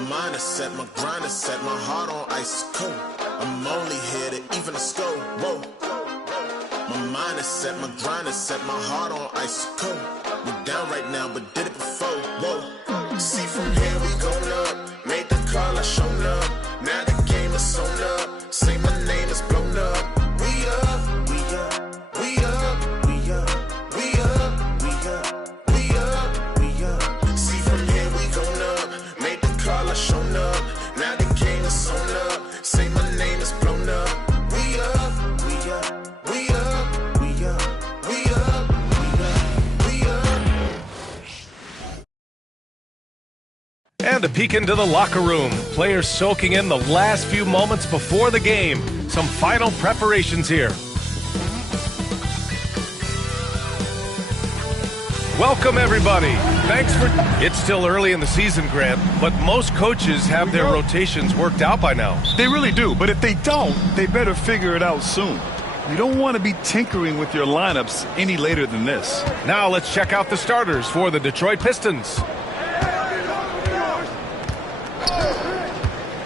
mind is set, my grind is set, my heart on ice cold. I'm only here to even a score. Whoa. My mind is set, my grind is set, my heart on ice cold. We down right now, but did it before. Whoa. See from here we going up. Made the call, I shown up. Now the game is on up. Say my name is blown up. We up, we up, we up, we up, we up, we up, we up, we up. See from here we going up. Made the call, I shown up. Now the game is on up. Say my name is blown up. We up, we up, we up, we up, we up, we up, we up. And a peek into the locker room. Players soaking in the last few moments before the game. Some final preparations here. Welcome, everybody. Thanks for... It's still early in the season, Grant, but most coaches have their rotations worked out by now. They really do, but if they don't, they better figure it out soon. You don't want to be tinkering with your lineups any later than this. Now let's check out the starters for the Detroit Pistons.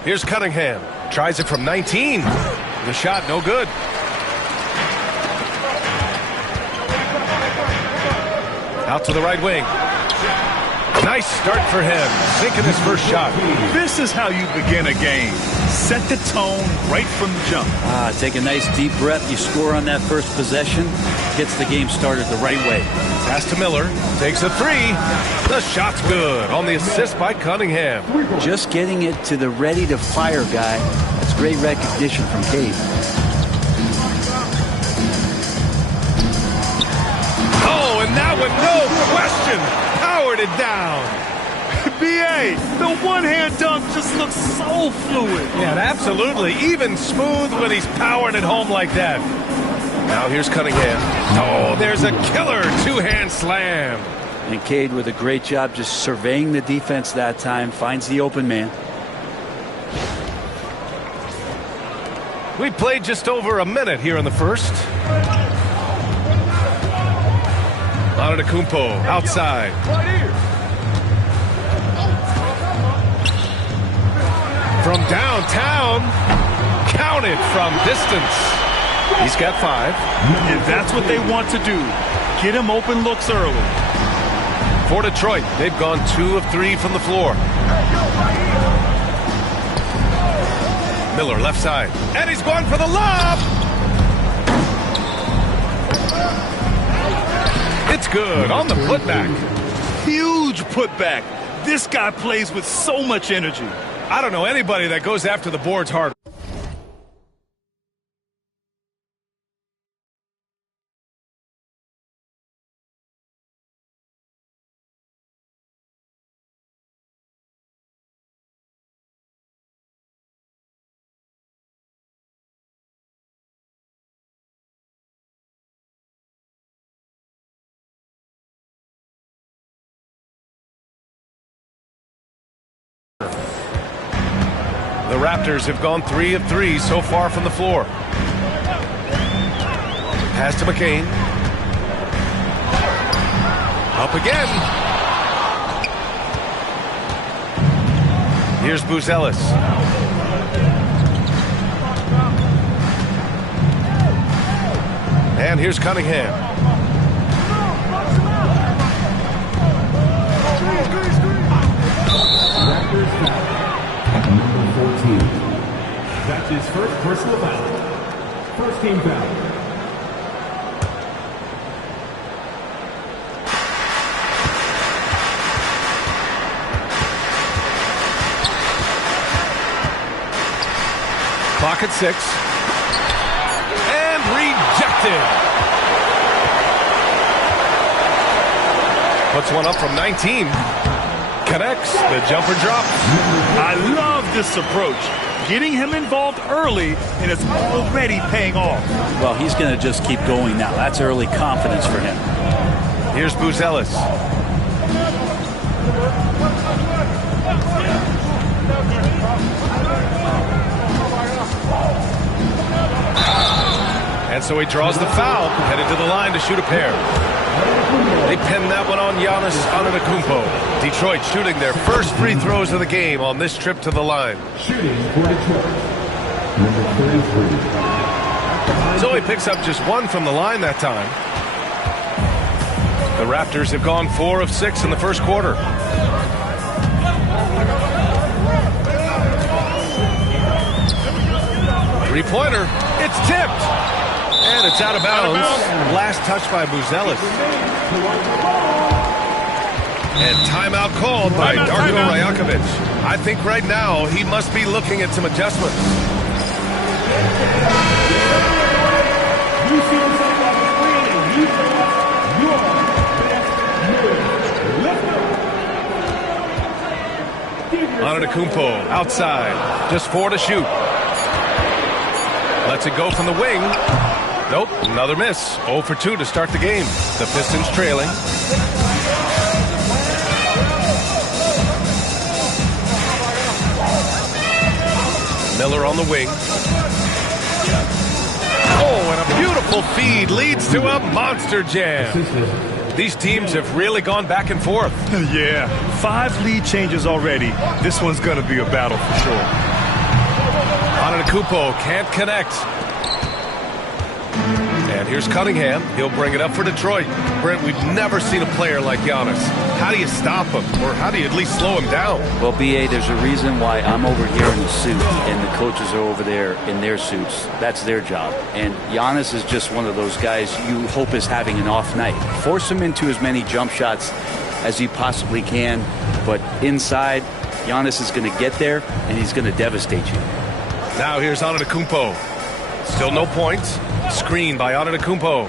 Here's Cunningham. Tries it from 19. The shot no good. Out to the right wing. Nice start for him. Sinking his first shot. This is how you begin a game. Set the tone right from the jump. Take a nice deep breath. You score on that first possession. Gets the game started the right way. Pass to Miller. Takes a three. The shot's good on the assist by Cunningham. Just getting it to the ready-to-fire guy. That's great recognition from Cade. Oh, and that one, no question, powered it down. B.A., the one-hand dunk just looks so fluid. Yeah, absolutely. Even smooth when he's powering it home like that. Now here's Cunningham. Oh, there's a killer two-hand slam. And Cade with a great job just surveying the defense that time. Finds the open man. We played just over a minute here in the first. Antetokounmpo outside. From downtown, counted from distance. He's got 5. And that's what they want to do. Get him open looks early. For Detroit, they've gone 2 of 3 from the floor. Miller left side. And he's going for the lob. It's good on the putback. Huge putback. This guy plays with so much energy. I don't know anybody that goes after the boards hard. The Raptors have gone 3 of 3 so far from the floor. Pass to McCain. Up again. Here's Buzelis. And here's Cunningham. Number 14. That's his first personal foul. First team foul. Clock at 6. And rejected. Puts one up from 19. Connects. The jumper drops. I love this approach. Getting him involved early, and it's already paying off. Well, he's going to just keep going now. That's early confidence for him. Here's Buzelis. And so he draws the foul, headed to the line to shoot a pair. They pin that one on Giannis Antetokounmpo. Detroit shooting their first free throws of the game on this trip to the line. Shooting for Detroit. Number 33. So he picks up just one from the line that time. The Raptors have gone 4 of 6 in the first quarter. Three-pointer. It's tipped. And it's out of bounds. Last touch by Buzelis. And timeout called by Darko Rajakovic. I think right now he must be looking at some adjustments. You see yourself on the screen and you select your best move. Antetokounmpo outside. Just 4 to shoot. Lets it go from the wing. Nope, another miss. 0 for 2 to start the game. The Pistons trailing. Miller on the wing. Oh, and a beautiful feed leads to a monster jam. These teams have really gone back and forth. Yeah, 5 lead changes already. This one's going to be a battle for sure. Antetokounmpo can't connect. And here's Cunningham. He'll bring it up for Detroit. Brent, we've never seen a player like Giannis. How do you stop him? Or how do you at least slow him down? Well, B.A., there's a reason why I'm over here in the suit and the coaches are over there in their suits. That's their job. And Giannis is just one of those guys you hope is having an off night. Force him into as many jump shots as he possibly can. But inside, Giannis is going to get there and he's going to devastate you. Now here's Antetokounmpo. Still no points. Screen by Antetokounmpo.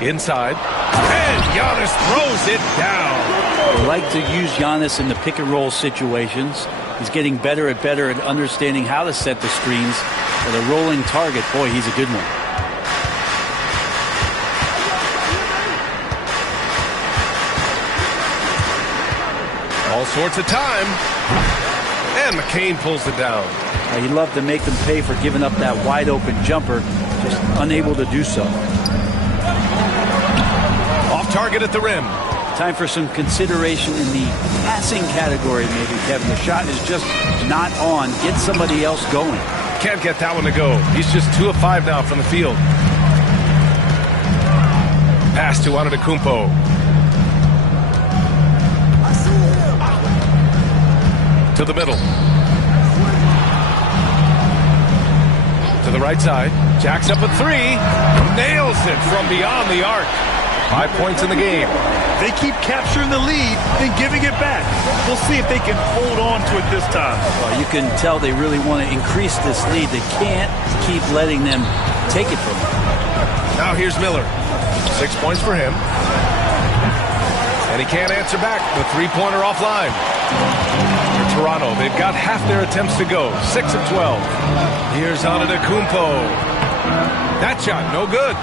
Inside. And Giannis throws it down. I like to use Giannis in the pick and roll situations. He's getting better and better at understanding how to set the screens. With a rolling target, boy, he's a good one. All sorts of time. And McCain pulls it down. He'd love to make them pay for giving up that wide open jumper, just unable to do so. Off target at the rim. Time for some consideration in the passing category, maybe, Kevin. The shot is just not on. Get somebody else going. Can't get that one to go. He's just 2 of 5 now from the field. Pass to Antetokounmpo. To the middle. To the right side. Jacks up a 3. Nails it from beyond the arc. 5 points in the game. They keep capturing the lead, then giving it back. We'll see if they can hold on to it this time. Well, you can tell they really want to increase this lead. They can't keep letting them take it from them. Now here's Miller. 6 points for him. And he can't answer back. The 3-pointer offline. For Toronto, they've got half their attempts to go. 6 of 12. Here's Antetokounmpo. That shot, no good.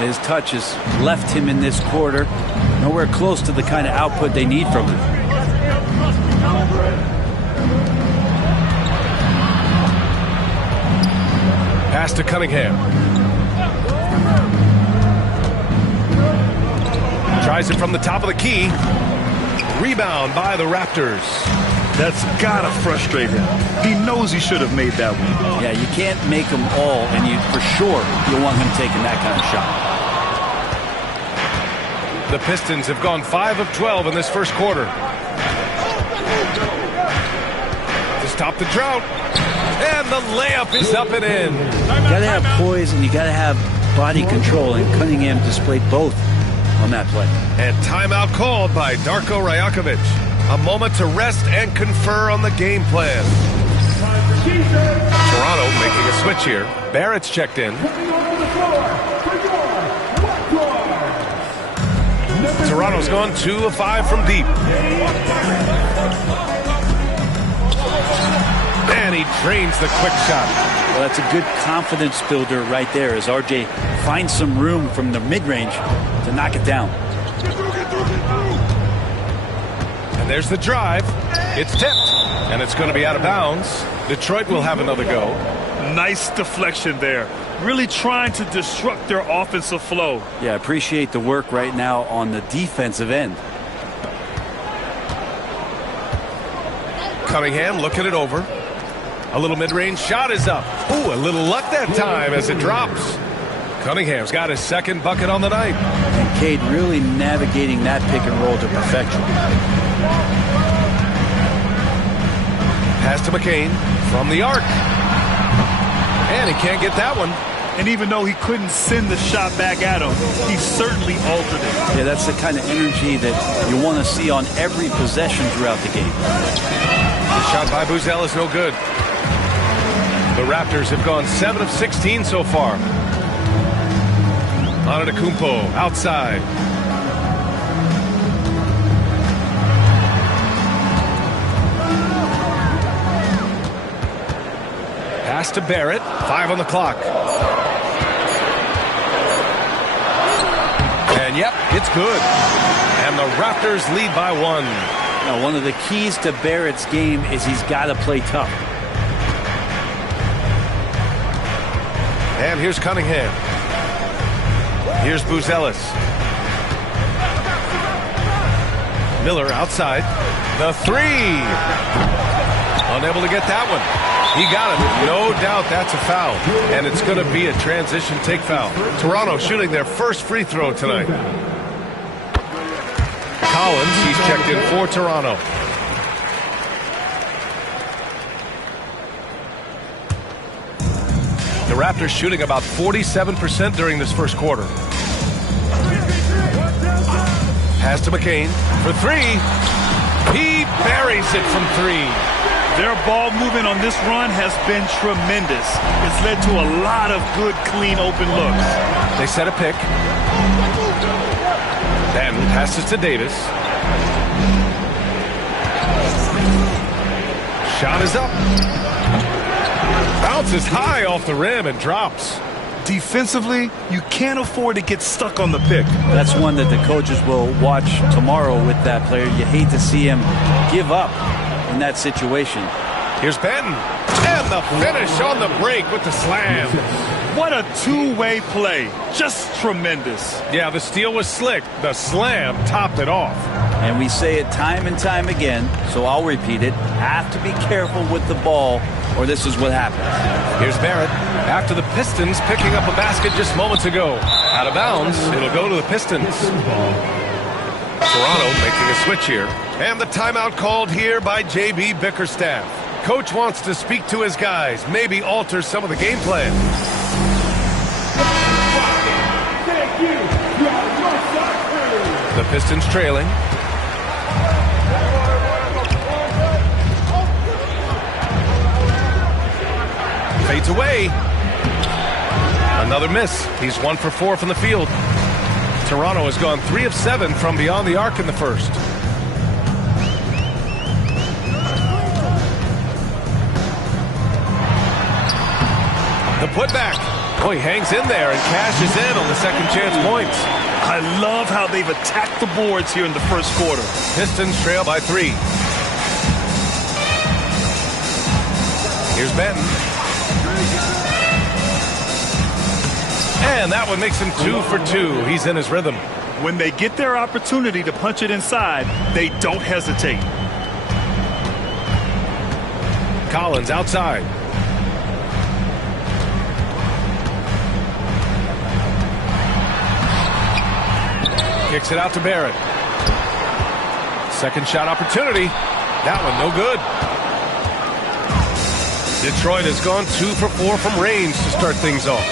His touch has left him in this quarter. Nowhere close to the kind of output they need from him. Pass to Cunningham. Tries it from the top of the key. Rebound by the Raptors. That's gotta frustrate him. He knows he should have made that one. Yeah, you can't make them all, and you for sure you'll want him taking that kind of shot. The Pistons have gone 5 of 12 in this first quarter. To stop the drought. And the layup is up and in. You gotta have poise and you gotta have body control, and Cunningham displayed both on that play. And timeout called by Darko Rajakovic. A moment to rest and confer on the game plan. Toronto making a switch here. Barrett's checked in. Toronto's gone 2 of 5 from deep. And he drains the quick shot. Well, that's a good confidence builder right there as RJ finds some room from the mid-range to knock it down. And there's the drive. It's tipped. And it's going to be out of bounds. Detroit will have another go. Nice deflection there. Really trying to disrupt their offensive flow. Yeah, appreciate the work right now on the defensive end. Cunningham looking it over. A little mid-range shot is up. Ooh, a little luck that time as it drops. Cunningham's got his second bucket on the night. And Cade really navigating that pick and roll to perfection. Pass to McCain from the arc. And he can't get that one. And even though he couldn't send the shot back at him, he certainly altered it. Yeah, that's the kind of energy that you want to see on every possession throughout the game. The shot by Buzel is no good. The Raptors have gone 7 of 16 so far. Antetokounmpo outside. Pass to Barrett. 5 on the clock. And yep, it's good. And the Raptors lead by 1. Now, one of the keys to Barrett's game is he's got to play tough. And here's Cunningham. Here's Buzelis. Miller outside. The 3. Unable to get that one. He got it. No doubt that's a foul. And it's going to be a transition take foul. Toronto shooting their first free throw tonight. Collins, he's checked in for Toronto. The Raptors shooting about 47% during this first quarter. Pass to McCain for 3. He buries it from 3. Their ball movement on this run has been tremendous. It's led to a lot of good, clean, open looks. They set a pick. Then passes to Davis. Shot is up. Bounces high off the rim and drops. Defensively, you can't afford to get stuck on the pick. That's one that the coaches will watch tomorrow with that player. You hate to see him give up in that situation. Here's Benton. And the finish on the break with the slam. What a two-way play. Just tremendous. Yeah, the steal was slick. The slam topped it off. And we say it time and time again, so I'll repeat it. Have to be careful with the ball, or this is what happens. Here's Barrett. After the Pistons picking up a basket just moments ago. Out of bounds, it'll go to the Pistons. Toronto making a switch here. And the timeout called here by J.B. Bickerstaff. Coach wants to speak to his guys, maybe alter some of the game plan. The Pistons trailing. Fades away. Another miss. He's 1 for 4 from the field. Toronto has gone 3 of 7 from beyond the arc in the first. The putback. Oh, he hangs in there and cashes in on the second chance points. I love how they've attacked the boards here in the first quarter. Pistons trail by 3. Here's Benton. And that one makes him 2 for 2. He's in his rhythm. When they get their opportunity to punch it inside, they don't hesitate. Collins outside. Kicks it out to Barrett. Second shot opportunity. That one no good. Detroit has gone 2 for 4 from range to start things off.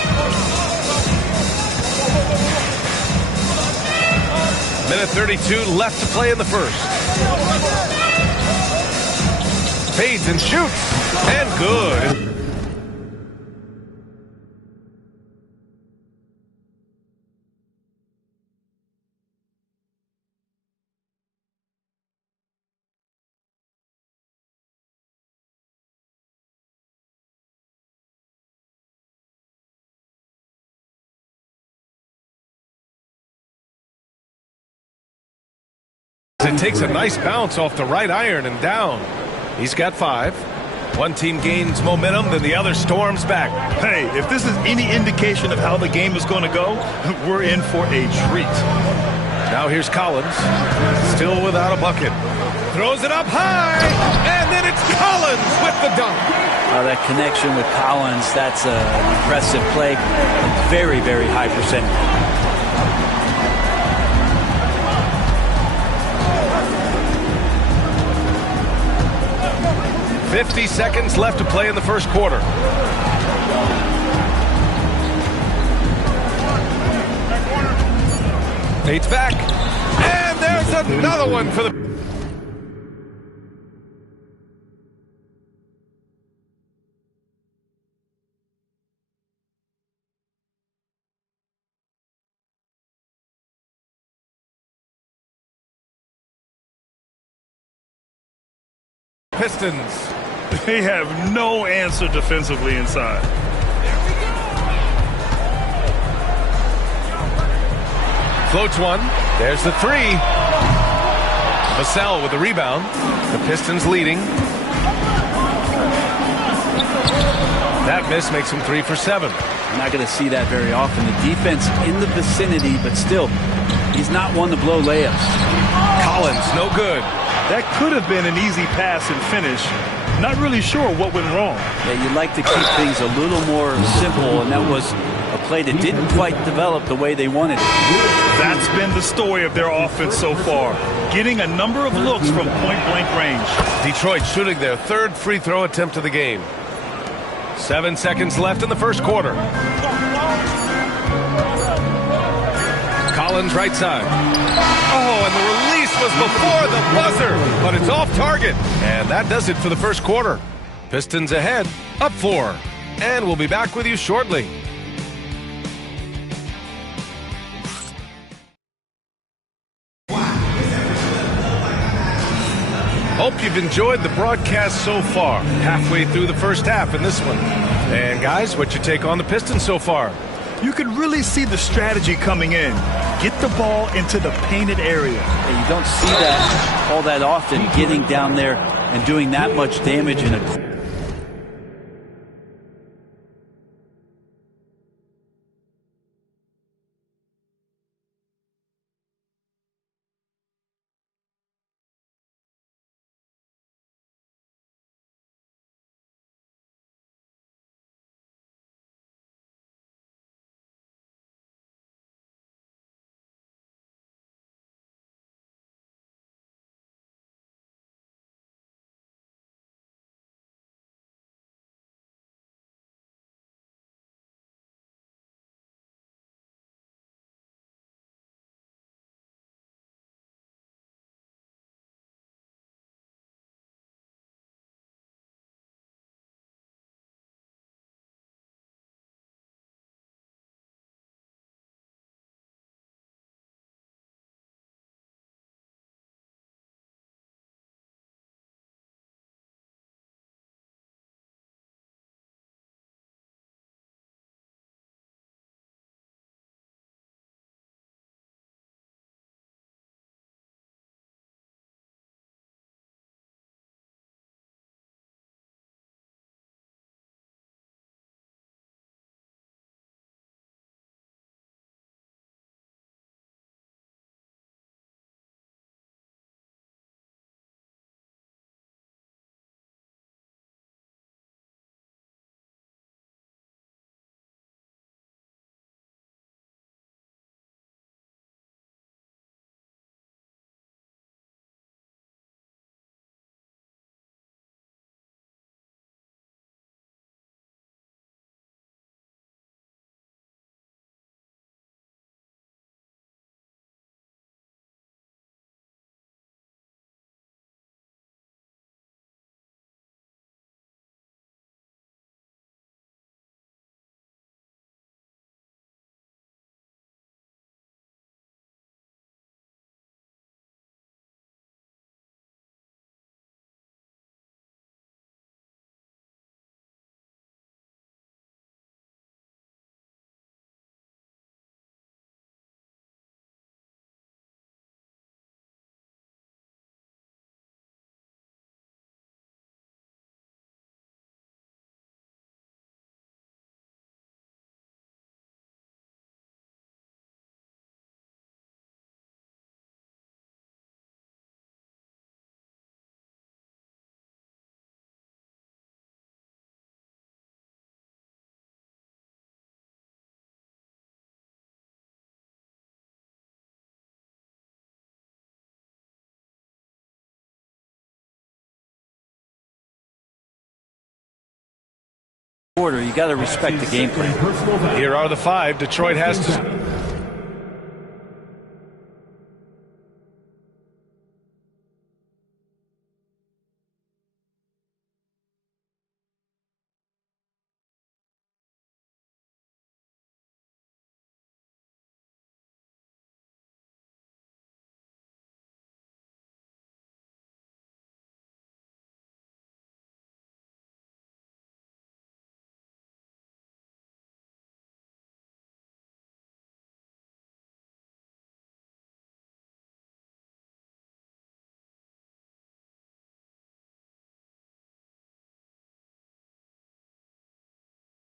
Minute 32 left to play in the first. Fades and shoots. And good. It takes a nice bounce off the right iron and down. He's got 5. One team gains momentum, then the other storms back. Hey, if this is any indication of how the game is going to go, we're in for a treat. Now here's Collins, still without a bucket. Throws it up high, and then it's Collins with the dunk. That connection with Collins, that's an impressive play. Very, very high percentage. 50 seconds left to play in the first quarter. Nate's back, and there's another one for the... Pistons. They have no answer defensively inside. Floats one. There's the three. Vassell with the rebound. The Pistons leading. That miss makes him 3 for 7. I'm not going to see that very often. The defense in the vicinity, but still, he's not one to blow layups. Collins, no good. That could have been an easy pass and finish. Not really sure what went wrong. Yeah, you'd like to keep things a little more simple, and that was a play that didn't quite develop the way they wanted it. That's been the story of their offense so far. Getting a number of looks from point-blank range. Detroit shooting their third free throw attempt of the game. 7 seconds left in the first quarter. Collins right side. Oh, and the release was before the buzzer, but it's off target. And that does it for the first quarter. Pistons ahead, up 4. And we'll be back with you shortly. Hope you've enjoyed the broadcast so far. Halfway through the first half in this one. And guys, what's your take on the Pistons so far? You could really see the strategy coming in. Get the ball into the painted area. Yeah, you don't see that all that often, getting down there and doing that much damage in a quarter, you got to respect the game plan. Here are the 5 Detroit has to...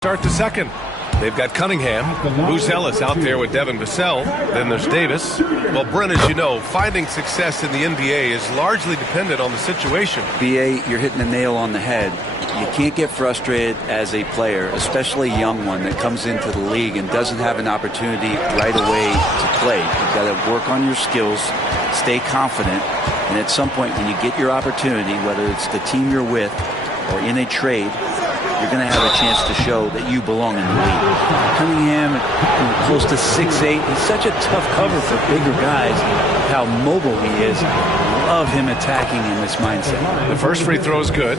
Start the second. They've got Cunningham, Buzelis out there with Devin Vassell. Then there's Davis. Well, Brent, as you know, finding success in the NBA is largely dependent on the situation. BA, you're hitting the nail on the head. You can't get frustrated as a player, especially a young one that comes into the league and doesn't have an opportunity right away to play. You've got to work on your skills, stay confident, and at some point when you get your opportunity, whether it's the team you're with or in a trade, you're going to have a chance to show that you belong in the league. Cunningham, close to 6'8", he's such a tough cover for bigger guys. How mobile he is. Love him attacking in this mindset. The first free throw is good.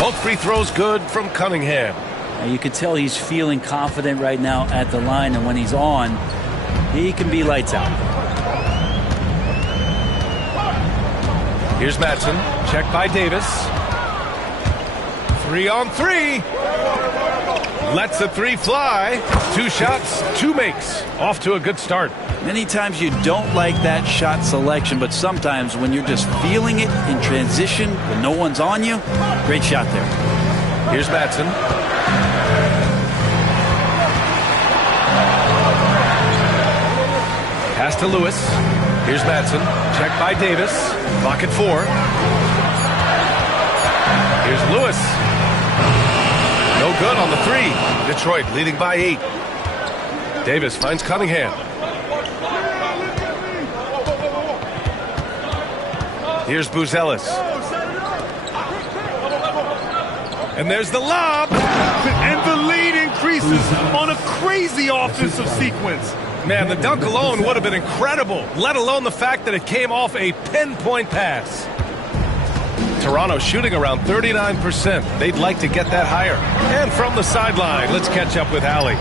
Both free throws good from Cunningham. Now you can tell he's feeling confident right now at the line, and when he's on, he can be lights out. Here's Madsen. Check by Davis. 3 on 3. Lets the 3 fly. 2 shots, 2 makes. Off to a good start. Many times you don't like that shot selection, but sometimes when you're just feeling it in transition, when no one's on you, great shot there. Here's Madsen. Pass to Lewis. Here's Madsen. Check by Davis. Clock at 4. Here's Lewis. No good on the 3. Detroit leading by 8. Davis finds Cunningham. Here's Buzelis. And there's the lob. And the lead increases on a crazy offensive sequence. Man, the dunk alone would have been incredible, let alone the fact that it came off a pinpoint pass. Toronto shooting around 39%. They'd like to get that higher. And from the sideline, let's catch up with Allie.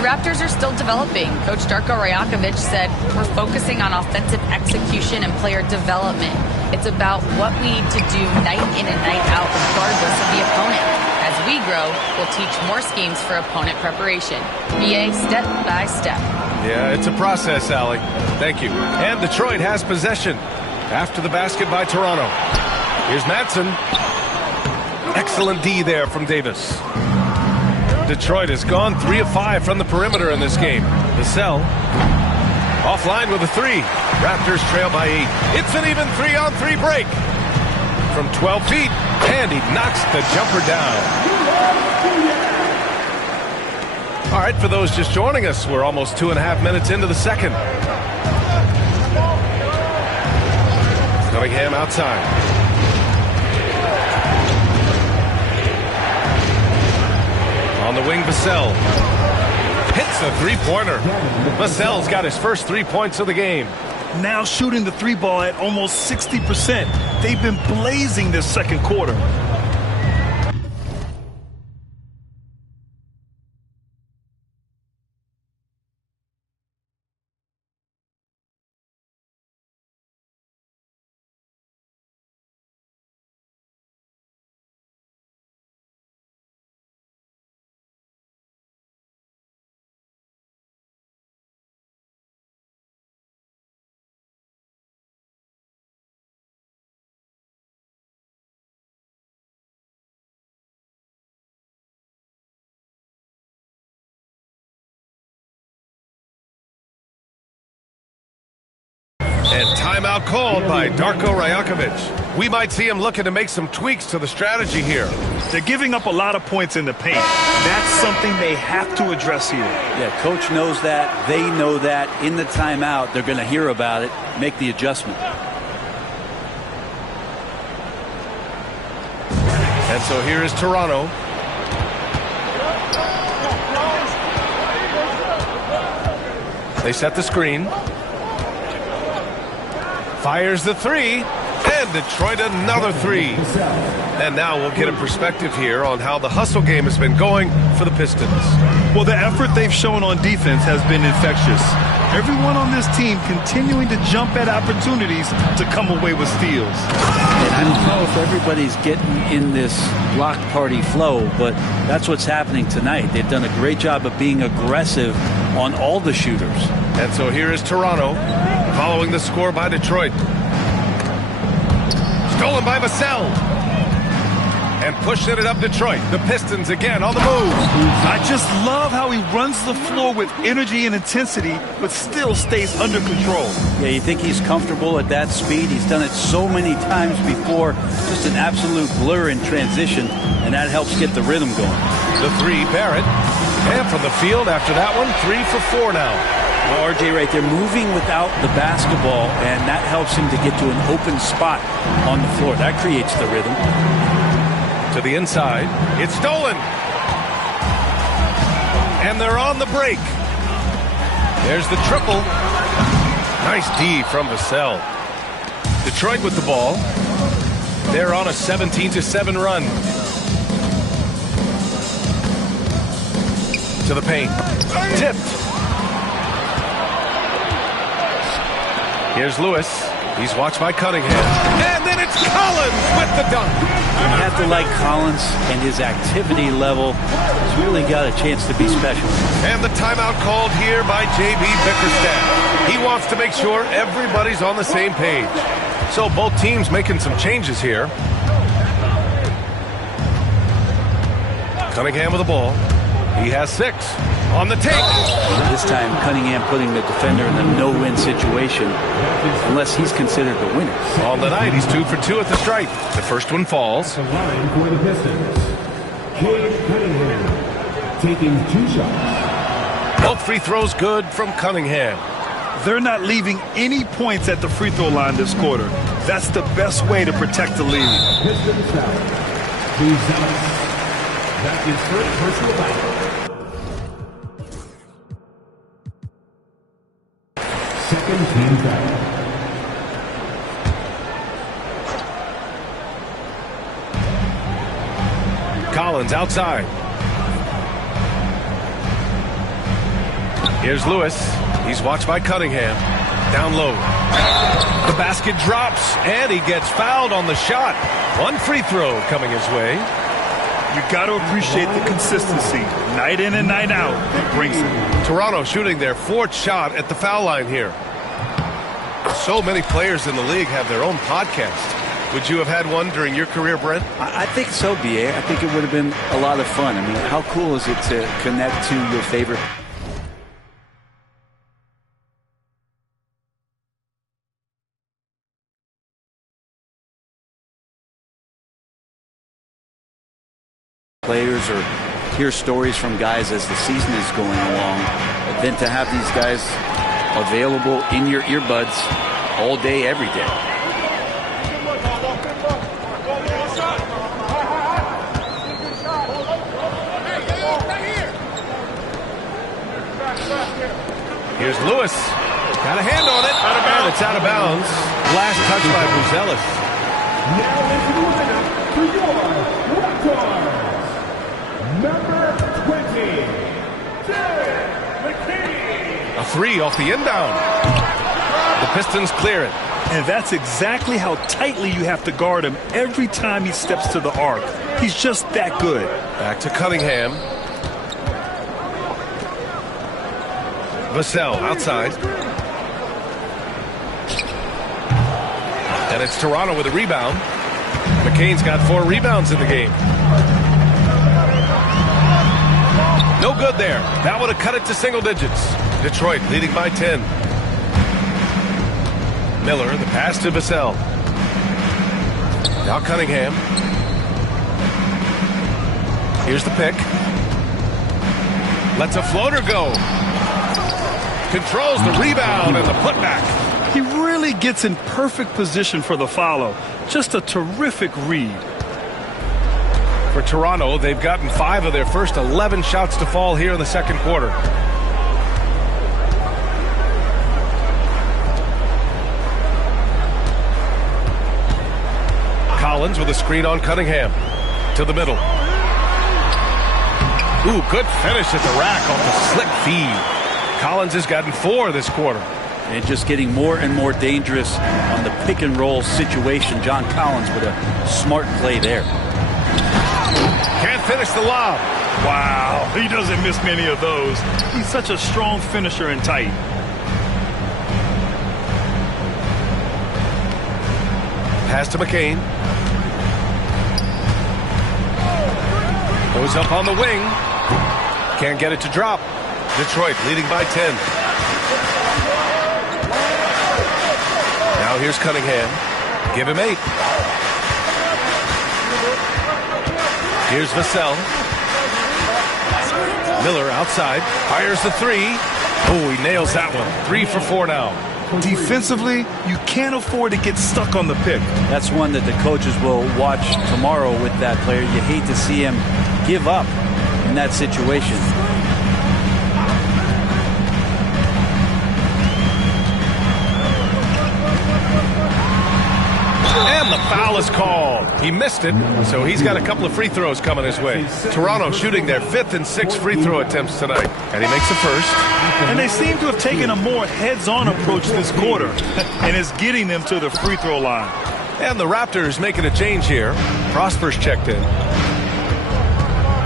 The Raptors are still developing. Coach Darko Rajakovic said, we're focusing on offensive execution and player development. It's about what we need to do night in and night out regardless of the opponent. As we grow, we'll teach more schemes for opponent preparation. BA step by step. Yeah, it's a process, Allie. Thank you. And Detroit has possession after the basket by Toronto. Here's Madsen. Excellent D there from Davis. Detroit has gone 3 of 5 from the perimeter in this game. Vassell offline with a 3. Raptors trail by 8. It's an even 3-on-3 break from 12 feet, and he knocks the jumper down. All right, for those just joining us, we're almost 2.5 minutes into the second. Cunningham outside. On the wing, Vassell hits a three-pointer. Vassell's got his first 3 points of the game. Now shooting the 3 ball at almost 60%. They've been blazing this second quarter. And timeout called by Darko Rajakovic. We might see him looking to make some tweaks to the strategy here. They're giving up a lot of points in the paint. That's something they have to address here. Yeah, coach knows that. They know that. In the timeout, they're going to hear about it, make the adjustment. And so here is Toronto. They set the screen. Fires the three. And Detroit another three. And now we'll get a perspective here on how the hustle game has been going for the Pistons. Well, the effort they've shown on defense has been infectious. Everyone on this team continuing to jump at opportunities to come away with steals. And I don't know if everybody's getting in this block party flow, but that's what's happening tonight. They've done a great job of being aggressive on all the shooters. And so here is Toronto following the score by Detroit. Stolen by Vassell. And pushing it up Detroit. The Pistons again on the move. I just love how he runs the floor with energy and intensity, but still stays under control. Yeah, you think he's comfortable at that speed? He's done it so many times before. Just an absolute blur in transition, and that helps get the rhythm going. The three, Barrett. And from the field after that one, 3 for 4 now. Well, RJ, right there, moving without the basketball, and that helps him to get to an open spot on the floor. That creates the rhythm. To the inside. It's stolen. And they're on the break. There's the triple. Nice D from Vassell. Detroit with the ball. They're on a 17-7 run. To the paint. Tipped. Here's Lewis. He's watched by Cunningham. And then it's Collins with the dunk. You have to like Collins and his activity level. He's really got a chance to be special. And the timeout called here by J.B. Bickerstaff. He wants to make sure everybody's on the same page. So both teams making some changes here. Cunningham with the ball. He has 6 on the take. This time, Cunningham putting the defender in a no-win situation, unless he's considered the winner. On the night, he's 2 for 2 at the stripe. The first one falls. The line for the Pistons. Cade Cunningham taking 2 shots. Both free throws good from Cunningham. They're not leaving any points at the free throw line this quarter. That's the best way to protect the lead. Pistons foul. 2 shots. That is first personal foul. Second team foul. Collins outside. Here's Lewis. He's watched by Cunningham. Down low. The basket drops, and he gets fouled on the shot. One free throw coming his way. You got to appreciate the consistency. Night in and night out, it brings it. Toronto shooting their 4th shot at the foul line here. So many players in the league have their own podcast. Would you have had one during your career, Brent? I think so, B.A. I think it would have been a lot of fun. I mean, how cool is it to connect to your favorite players or hear stories from guys as the season is going along, than to have these guys available in your earbuds all day, every day. Here's Lewis. Got a hand on it. Out of bounds. It's out of bounds. Last touch by Buzelis. Now into the lineup for your Raptors. Number 20, Jared McKee. A 3 off the inbound. The Pistons clear it. And that's exactly how tightly you have to guard him every time he steps to the arc. He's just that good. Back to Cunningham. Vassell outside. And it's Toronto with a rebound. McCain's got 4 rebounds in the game. No good there. That would have cut it to single digits. Detroit leading by 10. Miller, the pass to Vassell. Now Cunningham. Here's the pick. Lets a floater go. Controls the rebound and the putback. He really gets in perfect position for the follow. Just a terrific read. For Toronto, they've gotten 5 of their first 11 shots to fall here in the second quarter. Collins with a screen on Cunningham. To the middle. Ooh, good finish at the rack off the slick feed. Collins has gotten 4 this quarter. And just getting more and more dangerous on the pick and roll situation. John Collins with a smart play there. Can't finish the lob. Wow, he doesn't miss many of those. He's such a strong finisher and tight. Pass to McCain. Goes up on the wing. Can't get it to drop. Detroit leading by 10. Now here's Cunningham. Give him 8. Here's Vassell. Miller outside. Fires the 3. Oh, he nails that one. 3 for 4 now. Defensively, you can't afford to get stuck on the pick. That's one that the coaches will watch tomorrow with that player. You hate to see him give up in that situation. And the foul is called. He missed it, so he's got a couple of free throws coming his way. Toronto shooting their 5th and 6th free throw attempts tonight. And he makes the first. And they seem to have taken a more heads-on approach this quarter, and it's getting them to the free throw line. And the Raptors making a change here. Prosper's checked in.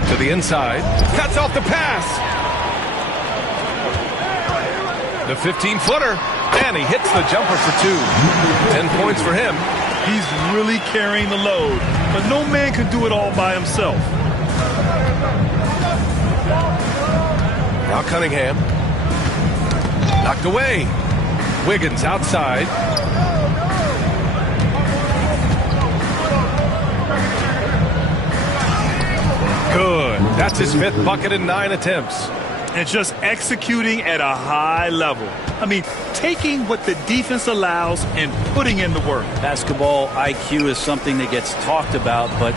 To the inside. Cuts off the pass. The 15-footer. And he hits the jumper for 2. 10 points for him. He's really carrying the load, but no man can do it all by himself. Now Cunningham. Knocked away. Wiggins outside. Good. That's his 5th bucket in 9 attempts. And just executing at a high level. I mean, taking what the defense allows and putting in the work. Basketball IQ is something that gets talked about, but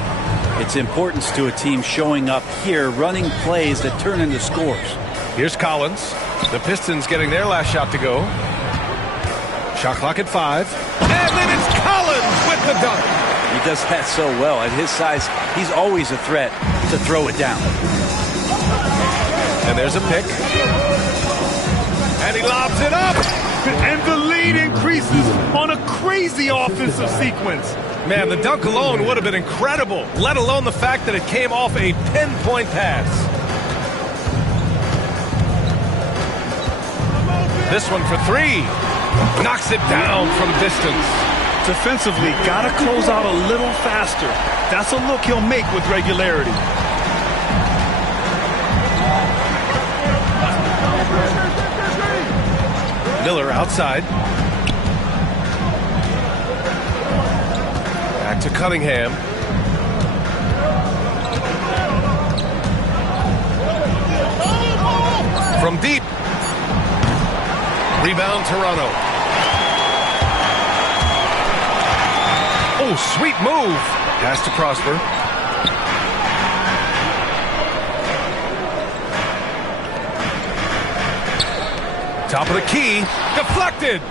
its importance to a team showing up here, running plays that turn into scores. Here's Collins. The Pistons getting their last shot to go. Shot clock at 5. And then it's Collins with the dunk. He does that so well. At his size, he's always a threat to throw it down. And there's a pick. And he lobs it up. And the lead increases on a crazy offensive sequence. Man, the dunk alone would have been incredible, let alone the fact that it came off a pinpoint pass. This one for 3. Knocks it down from distance. Defensively, got to close out a little faster. That's a look he'll make with regularity. Miller outside. Back to Cunningham. From deep. Rebound Toronto. Oh, sweet move. Pass to Prosper. Top of the key. Deflected.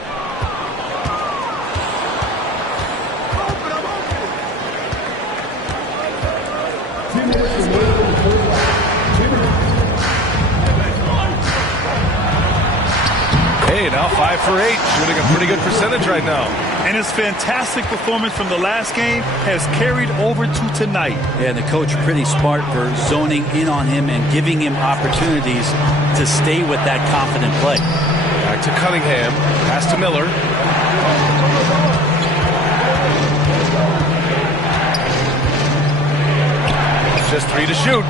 Hey, now 5 for 8. Shooting a pretty good percentage right now. And his fantastic performance from the last game has carried over to tonight. Yeah, and the coach pretty smart for zoning in on him and giving him opportunities to stay with that confident play. Back to Cunningham. Pass to Miller. Just 3 to shoot.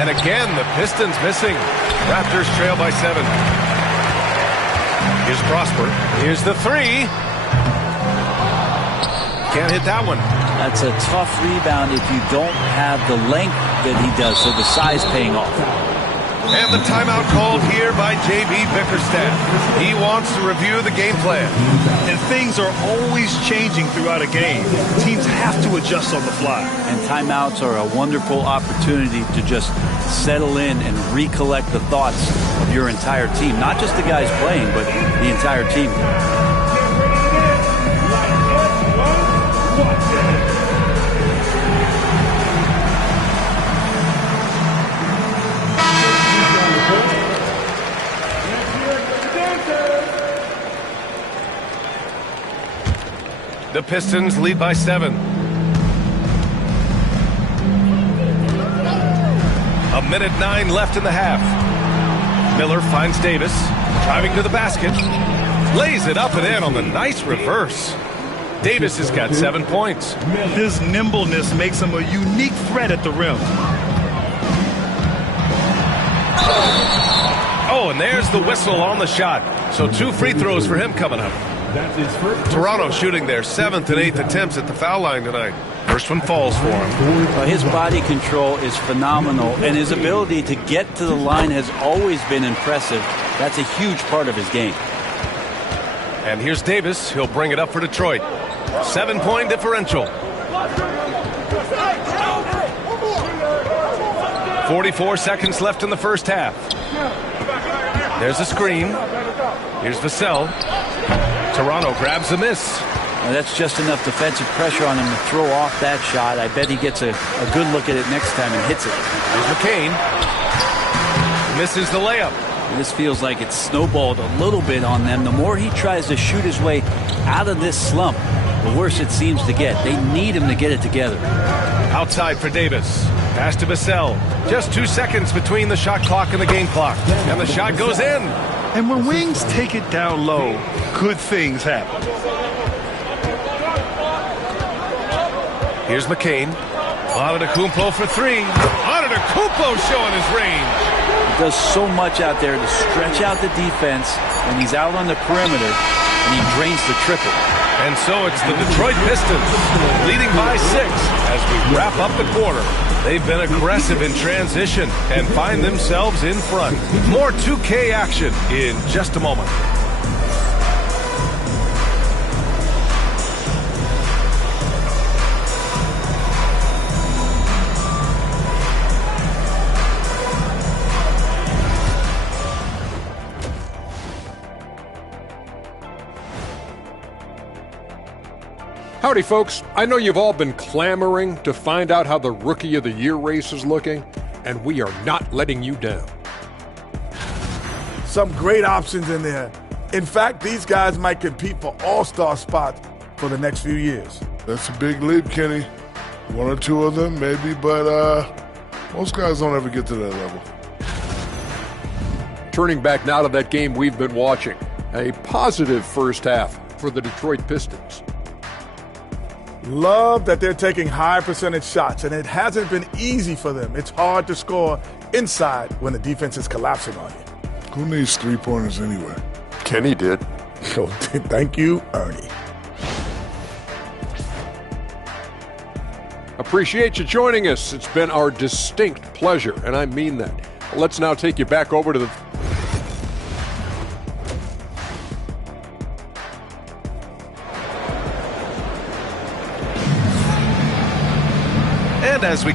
And again, the Pistons missing. Raptors trail by 7. Here's Prosper. Here's the 3. Can't hit that one. That's a tough rebound if you don't have the length that he does, so the size paying off. And the timeout called here by J.B. Bickerstaff. He wants to review the game plan. And things are always changing throughout a game. Teams have to adjust on the fly. And timeouts are a wonderful opportunity to just settle in and recollect the thoughts of your entire team. Not just the guys playing, but the entire team. The Pistons lead by 7. A minute 9 left in the half. Miller finds Davis, driving to the basket. Lays it up and in on the nice reverse. Davis has got 7 points. His nimbleness makes him a unique threat at the rim. Oh, and there's the whistle on the shot. So 2 free throws for him coming up. That's his first. Toronto shooting their 7th and 8th attempts at the foul line tonight. First one falls for him. His body control is phenomenal, and his ability to get to the line has always been impressive. That's a huge part of his game. And here's Davis. He'll bring it up for Detroit. 7-point differential. 44 seconds left in the first half. There's a screen. Here's Vassell. Toronto grabs a miss. Now that's just enough defensive pressure on him to throw off that shot. I bet he gets a good look at it next time and hits it. Here's McCain. Misses the layup. This feels like it's snowballed a little bit on them. The more he tries to shoot his way out of this slump, the worse it seems to get. They need him to get it together. Outside for Davis. Pass to Vassell. Just 2 seconds between the shot clock and the game clock. And the shot goes in. And when Wings take it down low, good things happen. Here's McCain. Antetokounmpo for 3. Antetokounmpo showing his range. He does so much out there to stretch out the defense when he's out on the perimeter, and he drains the triple. And so it's the Detroit Pistons leading by 6 as we wrap up the quarter. They've been aggressive in transition and find themselves in front. More 2K action in just a moment. Howdy, folks. I know you've all been clamoring to find out how the Rookie of the Year race is looking, and we are not letting you down. Some great options in there. In fact, these guys might compete for all-star spots for the next few years. That's a big leap, Kenny. 1 or 2 of them, maybe, but most guys don't ever get to that level. Turning back now to that game we've been watching. A positive first half for the Detroit Pistons. Love that they're taking high percentage shots, and it hasn't been easy for them. It's hard to score inside when the defense is collapsing on you. Who needs 3-pointers anyway? Kenny did. So thank you, Ernie. Appreciate you joining us. It's been our distinct pleasure, and I mean that. Let's now take you back over to the... And as we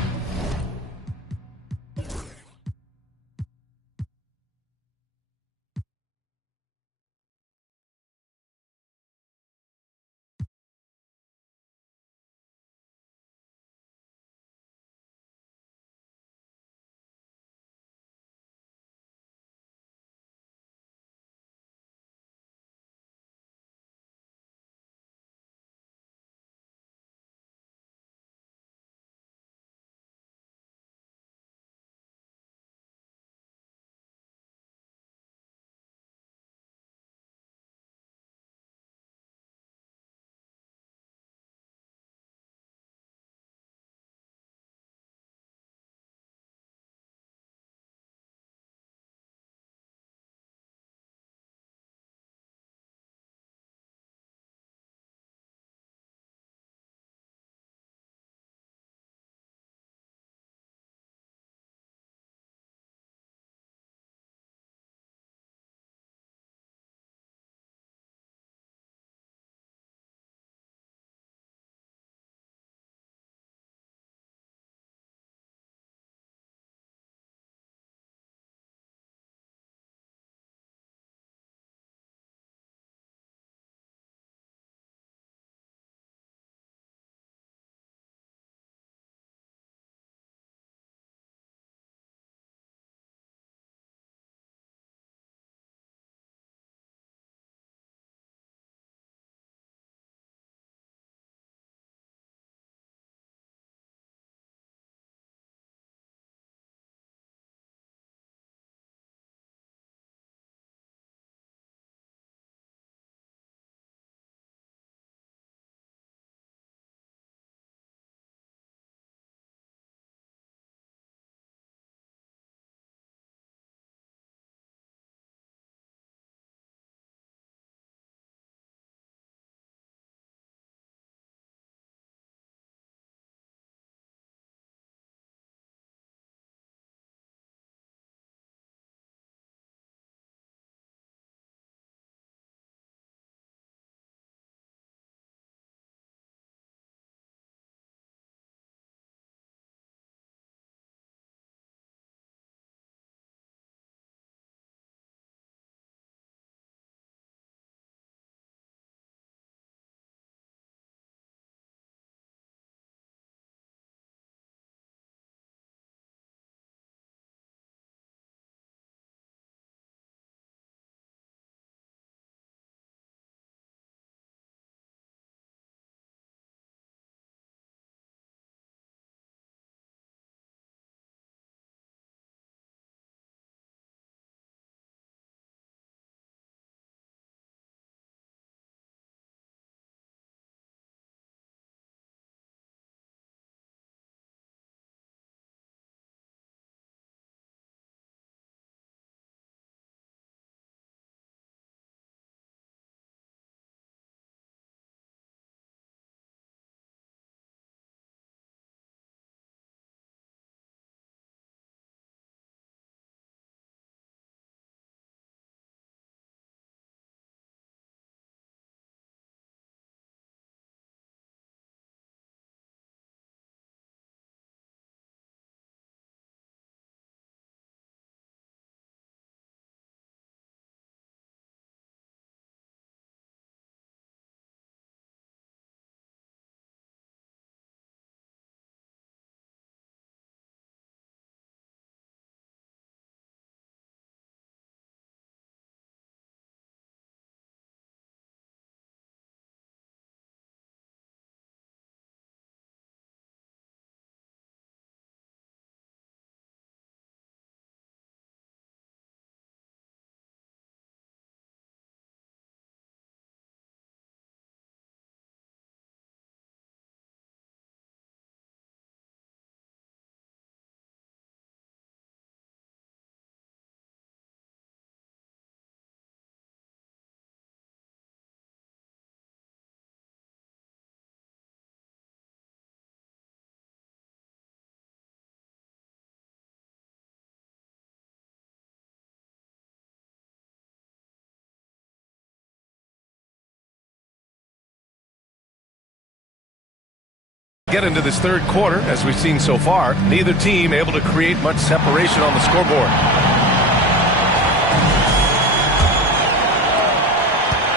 Get into this third quarter, as we've seen so far. Neither team able to create much separation on the scoreboard.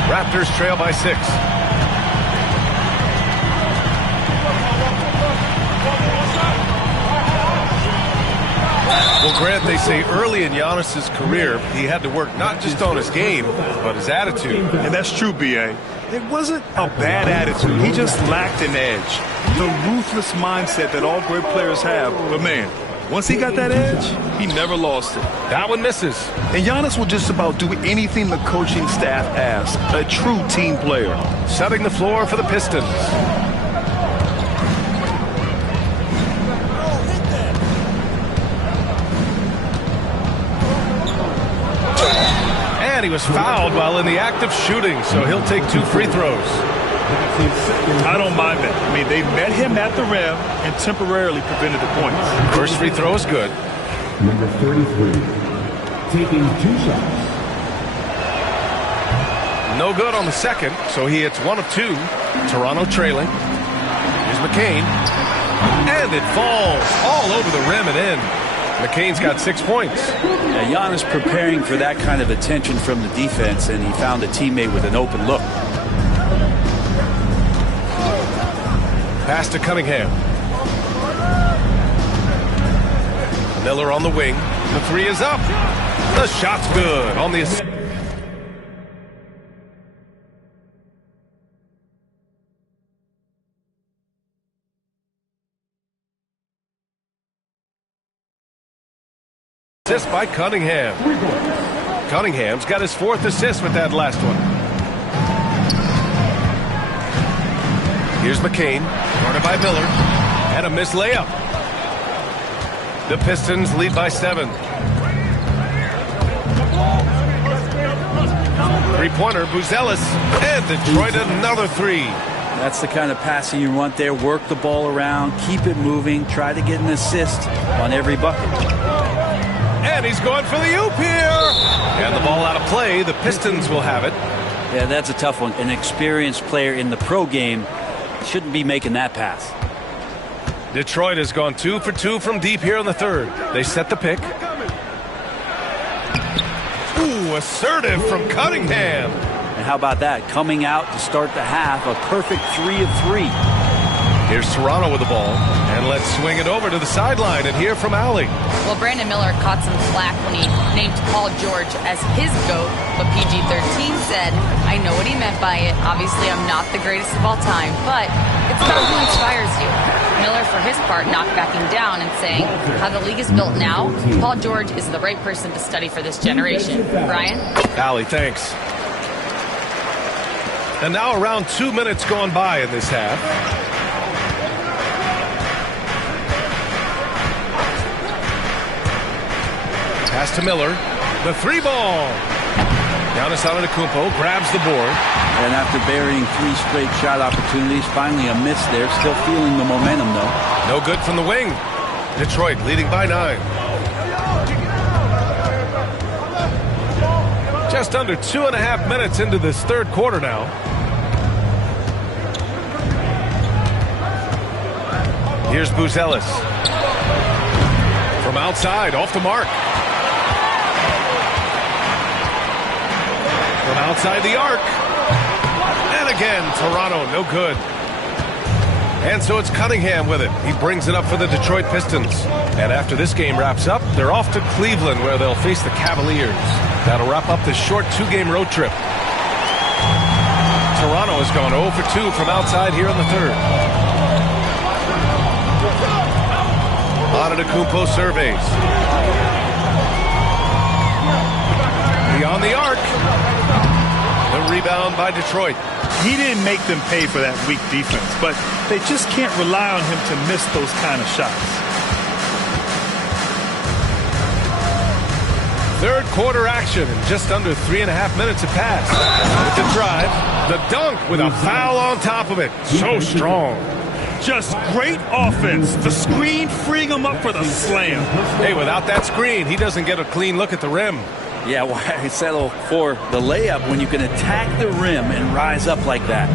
Raptors trail by 6. Well, Grant, they say early in Giannis's career, he had to work not just on his game, but his attitude. And that's true, B.A. It wasn't a bad attitude. He just lacked an edge. The ruthless mindset that all great players have. But, man, once he got that edge, he never lost it. That one misses. And Giannis will just about do anything the coaching staff asks. A true team player. Setting the floor for the Pistons. And he was fouled while in the act of shooting, so he'll take 2 free throws. I don't mind that. I mean, they met him at the rim and temporarily prevented the points. First free throw is good. Number 33, taking 2 shots. No good on the second, so he hits 1 of 2. Toronto trailing. Here's McCain. And it falls all over the rim and in. McCain's got 6 points. Now, Giannis preparing for that kind of attention from the defense, and he found a teammate with an open look. Pass to Cunningham. Miller on the wing. The 3 is up. The shot's good on the assist. Assist by Cunningham. Cunningham's got his 4th assist with that last one. Here's McCain, guarded by Miller, and a missed layup. The Pistons lead by 7. 3-pointer, Buzelis, and Detroit another 3. That's the kind of passing you want there. Work the ball around, keep it moving, try to get an assist on every bucket. And he's going for the oop here. And the ball out of play. The Pistons will have it. Yeah, that's a tough one. An experienced player in the pro game shouldn't be making that pass. Detroit has gone 2 for 2 from deep here in the third. They set the pick. Ooh, assertive from Cunningham. And how about that? Coming out to start the half, a perfect 3 of 3. Here's Toronto with the ball. And let's swing it over to the sideline and hear from Allie. Well, Brandon Miller caught some flack when he named Paul George as his GOAT, but PG-13 said, I know what he meant by it. Obviously, I'm not the greatest of all time, but it's about who inspires you. Miller, for his part, not backing down and saying, how the league is built now, Paul George is the right person to study for this generation. Brian? Allie, thanks. And now around 2 minutes gone by in this half. Pass to Miller. The 3-ball. Giannis Antetokounmpo grabs the board. And after burying 3 straight shot opportunities, finally a miss there. Still feeling the momentum, though. No good from the wing. Detroit leading by 9. Just under 2.5 minutes into this third quarter now. Here's Buzelis. From outside, off the mark. From outside the arc. And again, Toronto, no good. And so it's Cunningham with it. He brings it up for the Detroit Pistons. And after this game wraps up, they're off to Cleveland, where they'll face the Cavaliers. That'll wrap up this short 2-game road trip. Toronto has gone 0 for 2 from outside here in the third. Antetokounmpo surveys. Beyond the arc. The rebound by Detroit. He didn't make them pay for that weak defense, but they just can't rely on him to miss those kind of shots. Third quarter action, and just under 3.5 minutes have passed. With the drive, the dunk with a foul on top of it. So strong. Just great offense. The screen freeing him up for the slam. Hey, without that screen, he doesn't get a clean look at the rim. Yeah, why settle for the layup when you can attack the rim and rise up like that?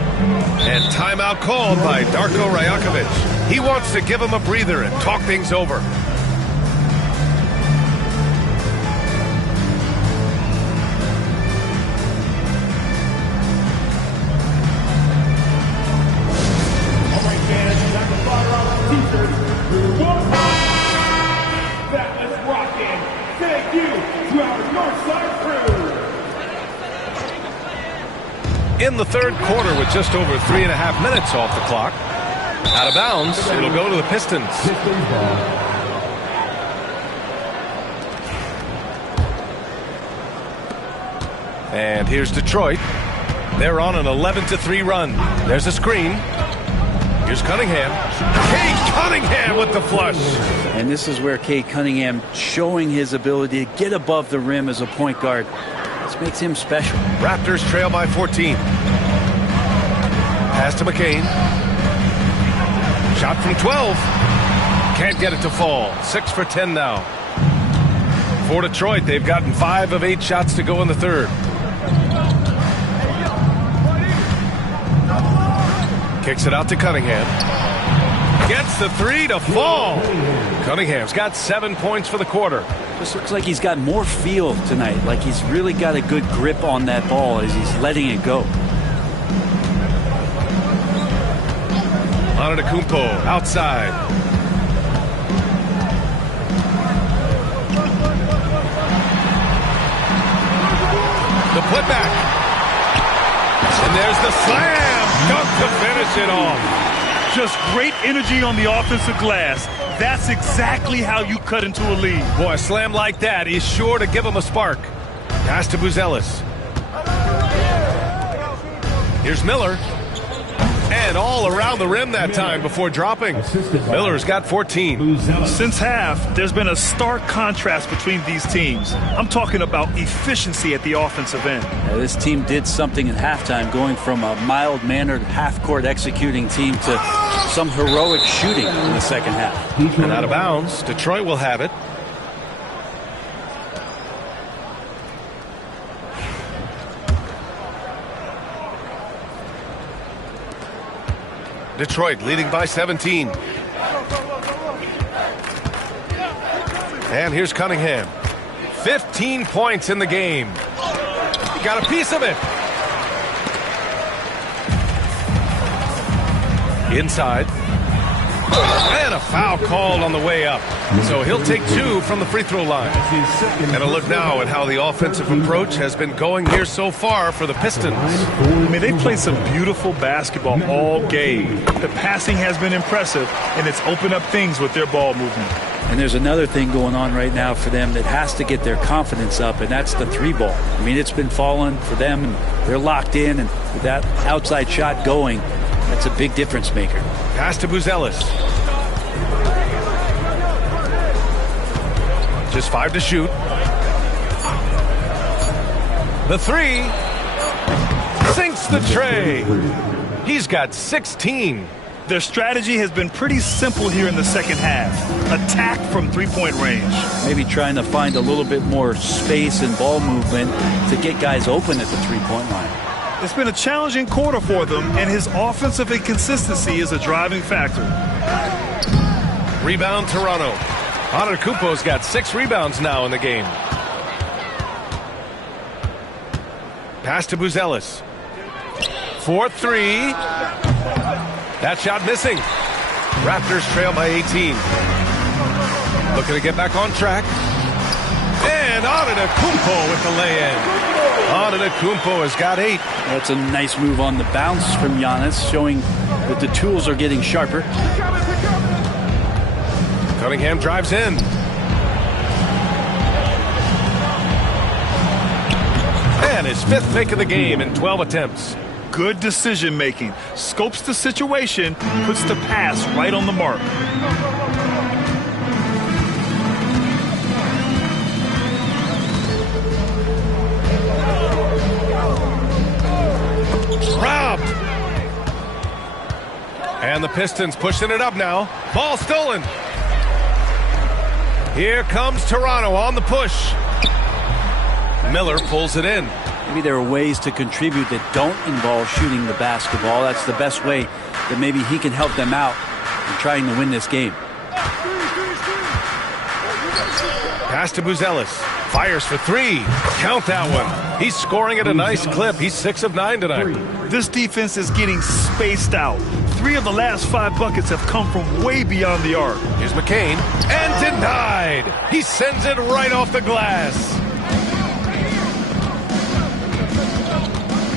And timeout called by Darko Rajakovic. He wants to give him a breather and talk things over. In the third quarter with just over 3.5 minutes off the clock. Out of bounds, it'll go to the Pistons. And here's Detroit. They're on an 11-3 run. There's a screen. Here's Cunningham. Cade Cunningham with the flush. And this is where Cade Cunningham showing his ability to get above the rim as a point guard. This makes him special. Raptors trail by 14. Pass to McCain. Shot from 12. Can't get it to fall. 6 for 10 now. For Detroit, they've gotten 5 of 8 shots to go in the third. Kicks it out to Cunningham. Gets the 3 to fall. Cunningham's got 7 points for the quarter. Just looks like he's got more feel tonight. Like he's really got a good grip on that ball as he's letting it go. Antetokounmpo outside. The putback. And there's the slam. Dunk to finish it off. Just great energy on the offensive glass. That's exactly how you cut into a lead. Boy, a slam like that is sure to give him a spark. Pass to Buzelis. Here's Miller. And all around the rim that time before dropping. Miller's got 14. Since half, there's been a stark contrast between these teams. I'm talking about efficiency at the offensive end. This team did something at halftime, going from a mild-mannered half-court executing team to some heroic shooting in the second half. And out of bounds, Detroit will have it. Detroit leading by 17. And here's Cunningham. 15 points in the game. He got a piece of it. Inside. And a foul called on the way up. So he'll take 2 from the free throw line. And a look now at how the offensive approach has been going here so far for the Pistons. I mean, they played some beautiful basketball all game. The passing has been impressive, and it's opened up things with their ball movement. And there's another thing going on right now for them that has to get their confidence up, and that's the 3-ball. I mean, it's been falling for them, and they're locked in, and with that outside shot going, that's a big difference maker. Pass to Buzelis. Just 5 to shoot. The 3 sinks the tray. He's got 16. Their strategy has been pretty simple here in the second half. Attack from three-point range. Maybe trying to find a little bit more space and ball movement to get guys open at the three-point line. It's been a challenging quarter for them, and his offensive inconsistency is a driving factor. Rebound Toronto. Antetokounmpo's got 6 rebounds now in the game. Pass to Buzelis. 4-3. That shot missing. Raptors trail by 18. Looking to get back on track. And Antetokounmpo with the lay-in. Antetokounmpo has got 8. That's a nice move on the bounce from Giannis, showing that the tools are getting sharper. Cunningham drives in. And his 5th make of the game in 12 attempts. Good decision making. Scopes the situation, puts the pass right on the mark. Robbed. And the Pistons pushing it up now. Ball stolen. Here comes Toronto on the push. Miller pulls it in. Maybe there are ways to contribute that don't involve shooting the basketball. That's the best way that maybe he can help them out in trying to win this game. Pass to Buzelis. Fires for three. Count that one. He's scoring at a nice clip. He's 6 of 9 tonight. This defense is getting spaced out. 3 of the last 5 buckets have come from way beyond the arc. Here's McCain. And denied. He sends it right off the glass.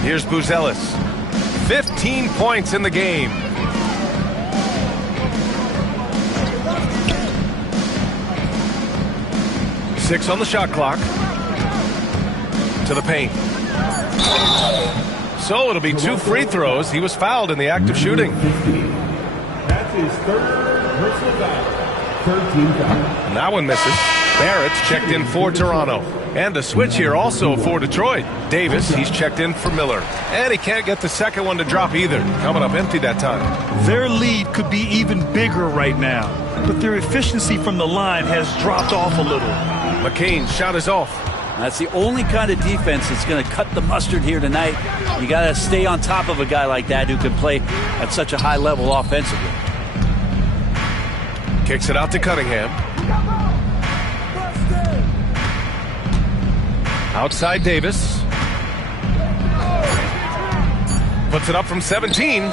Here's Buzelis. 15 points in the game. Six on the shot clock. To the paint. So it'll be 2 free throws. He was fouled in the act of shooting. That's his third personal foul. 13 foul. And that one misses. Barrett's checked in for Toronto. And the switch here also for Detroit. Davis, he's checked in for Miller. And he can't get the second one to drop either. Coming up empty that time. Their lead could be even bigger right now, but their efficiency from the line has dropped off a little. McCain's shot is off. That's the only kind of defense that's going to cut the mustard here tonight. You got to stay on top of a guy like that who can play at such a high level offensively. Kicks it out to Cunningham. Outside Davis. Puts it up from 17.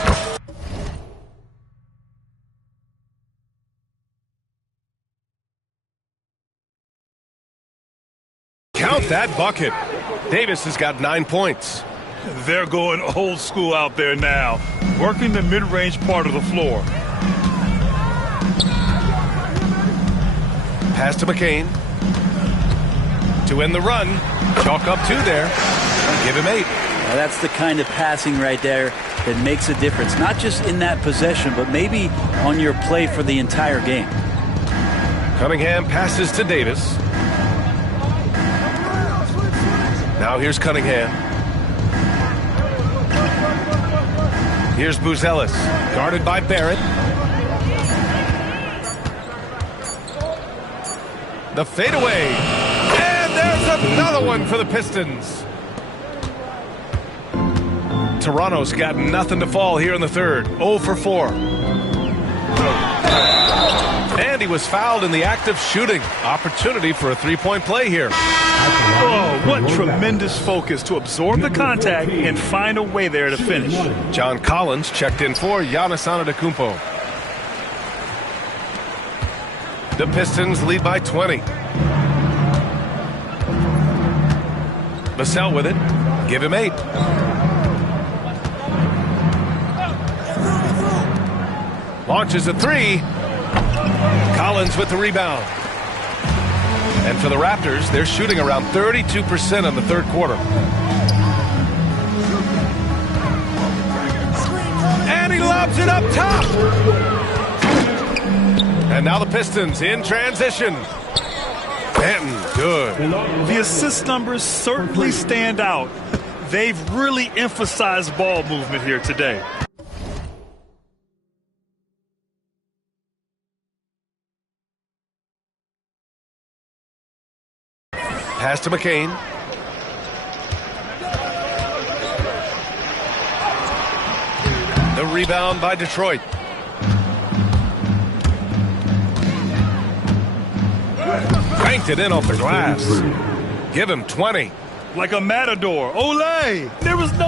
Count that bucket. Davis has got 9 points. They're going old school out there now, working the mid-range part of the floor. Pass to McCain. To end the run. Chalk up 2 there. Give him 8. Now that's the kind of passing right there that makes a difference, not just in that possession, but maybe on your play for the entire game. Cunningham passes to Davis. Now here's Cunningham. Here's Buzelis, guarded by Barrett. The fadeaway. And there's another one for the Pistons. Toronto's got nothing to fall here in the third. 0 for 4. And he was fouled in the act of shooting. Opportunity for a 3-point play here. Oh, what tremendous focus to absorb the contact and find a way there to finish. John Collins checked in for Giannis Antetokounmpo. The Pistons lead by 20. Vassell with it. Give him 8. Launches a 3. Collins with the rebound. And for the Raptors, they're shooting around 32% in the third quarter. And he lobs it up top. And now the Pistons in transition. Benton, good. The assist numbers certainly stand out. They've really emphasized ball movement here today. Pass to McCain. The rebound by Detroit. Banked it in off the glass. Give him 20. Like a matador. Olay! There was no...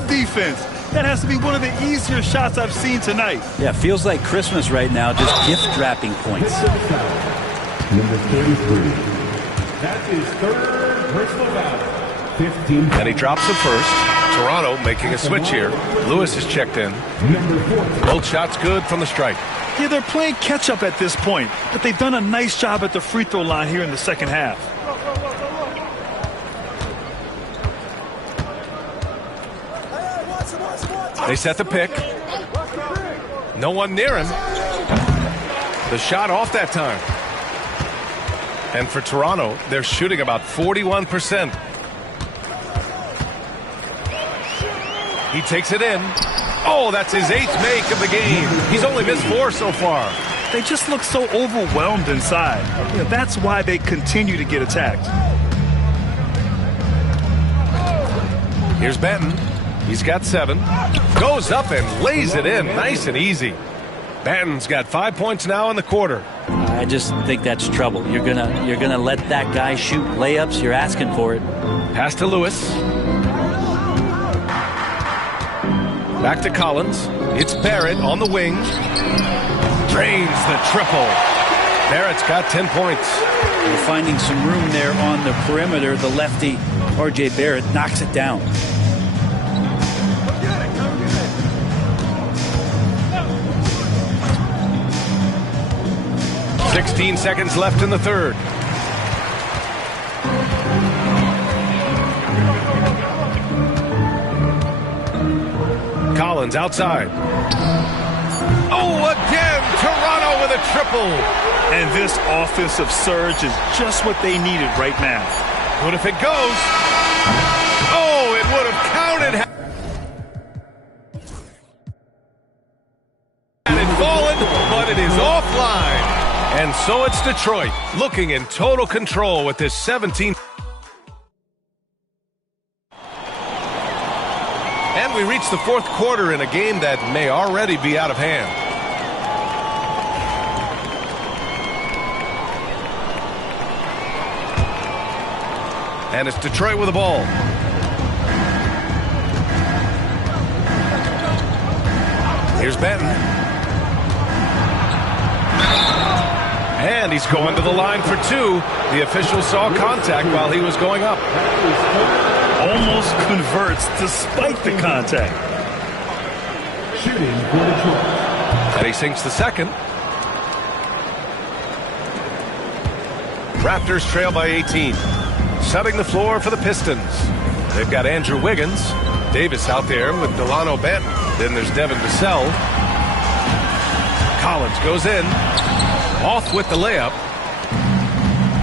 no defense. That has to be one of the easier shots I've seen tonight. Yeah, feels like Christmas right now, just gift-wrapping points. Number 33. That's his third personal foul. 15. And he drops it first. Toronto making a switch here. Lewis is checked in. Both shots good from the strike. Yeah, they're playing catch-up at this point, but they've done a nice job at the free throw line here in the second half. They set the pick. No one near him. The shot off that time. And for Toronto, they're shooting about 41%. He takes it in. Oh, that's his 8th make of the game. He's only missed 4 so far. They just look so overwhelmed inside. Yeah, that's why they continue to get attacked. Here's Benton. He's got 7. Goes up and lays it in. Nice and easy. Benton's got 5 points now in the quarter. I just think that's trouble. You're gonna let that guy shoot layups. You're asking for it. Pass to Lewis. Back to Collins. It's Barrett on the wing. Drains the triple. Barrett's got 10 points. They're finding some room there on the perimeter. The lefty, R.J. Barrett, knocks it down. $16 seconds left in the third. Collins outside. Oh, again! Toronto with a triple! And this offensive surge is just what they needed right now. What if it goes? Oh, it would have counted. And it fallen, but it is offline. And so it's Detroit looking in total control with this 17. And we reach the fourth quarter in a game that may already be out of hand. And it's Detroit with the ball. Here's Benton. And he's going to the line for 2. The official saw contact while he was going up. Almost converts despite the contact. Shooting for Detroit. And he sinks the second. Raptors trail by 18. Setting the floor for the Pistons. They've got Andrew Wiggins. Davis out there with Delano Benton. Then there's Devin Vassell. Collins goes in. Off with the layup.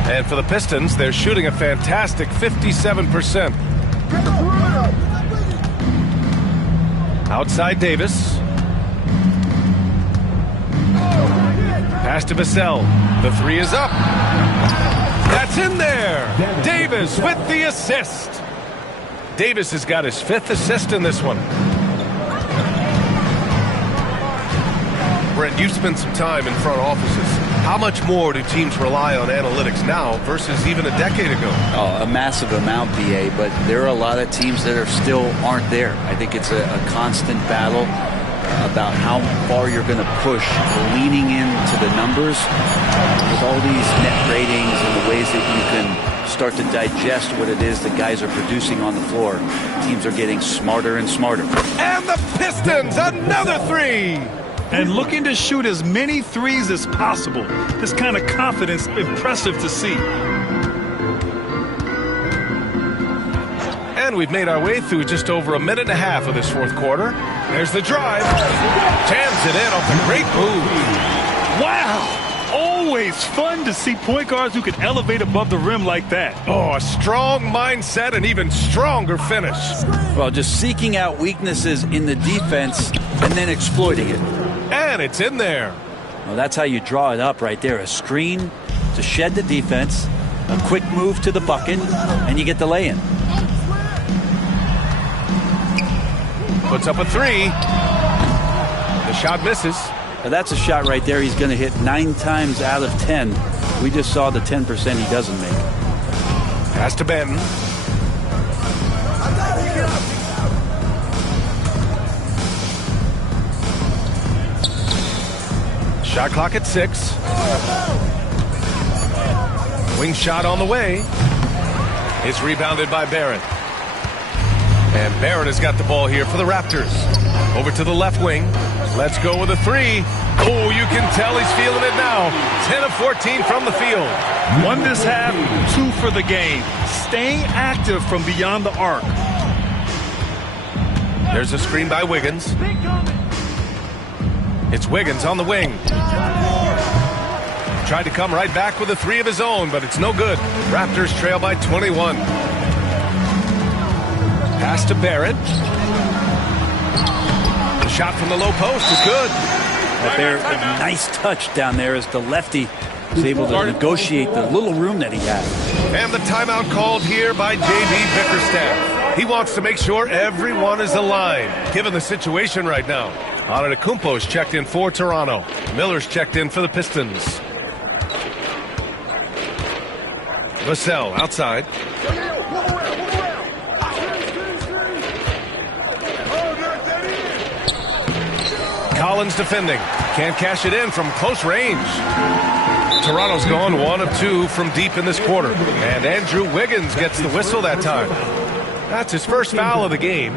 And for the Pistons, they're shooting a fantastic 57%. Outside Davis. Pass to Vassell. The 3 is up. That's in there. Davis with the assist. Davis has got his 5th assist in this one. Brent, you've spent some time in front offices. How much more do teams rely on analytics now versus even a decade ago? Oh, a massive amount, BA, but there are a lot of teams that aren't there. I think it's a constant battle about how far you're going to push, leaning into the numbers with all these net ratings and the ways that you can start to digest what it is that guys are producing on the floor. Teams are getting smarter and smarter. And the Pistons, another 3! And looking to shoot as many threes as possible. This kind of confidence, impressive to see. And we've made our way through just over a minute and a half of this fourth quarter. There's the drive. Jams it in off a great move. Wow! Always fun to see point guards who can elevate above the rim like that. Oh, a strong mindset and even stronger finish. Well, just seeking out weaknesses in the defense and then exploiting it. And it's in there. Well, that's how you draw it up right there. A screen to shed the defense, a quick move to the bucket, and you get the lay-in. Puts up a 3. The shot misses. Now that's a shot right there he's going to hit 9 times out of 10. We just saw the 10% he doesn't make. Pass to Benton. Shot clock at 6. Wing shot on the way. It's rebounded by Barron. And Barron has got the ball here for the Raptors. Over to the left wing. Let's go with a 3. Oh, you can tell he's feeling it now. 10 of 14 from the field. 1 this half, 2 for the game. Staying active from beyond the arc. There's a screen by Wiggins. It's Wiggins on the wing. Tried to come right back with a 3 of his own, but it's no good. Raptors trail by 21. Pass to Barrett. The shot from the low post is good. A nice touch down there as the lefty was able to negotiate the little room that he had. And the timeout called here by J.B. Bickerstaff. He wants to make sure everyone is aligned, given the situation right now. Antetokounmpo's checked in for Toronto. Miller's checked in for the Pistons. Vassell outside. Collins defending. Can't cash it in from close range. Toronto's gone 1 of 2 from deep in this quarter. And Andrew Wiggins gets the whistle that time. That's his first foul of the game.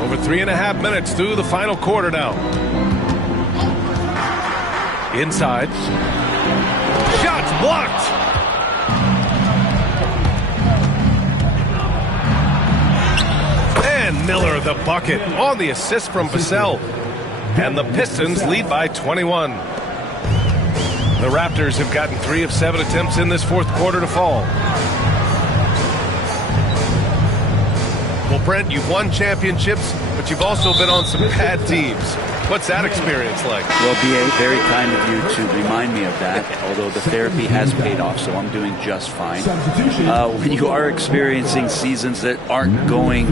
Over 3.5 minutes through the final quarter now. Inside. Shots blocked. And Miller the bucket on the assist from Vassell. And the Pistons lead by 21. The Raptors have gotten 3 of 7 attempts in this fourth quarter to fall. Well, Brent, you've won championships, but you've also been on some bad teams. What's that experience like? Well, B.A., very kind of you to remind me of that, although the therapy has paid off, so I'm doing just fine. When you are experiencing seasons that aren't going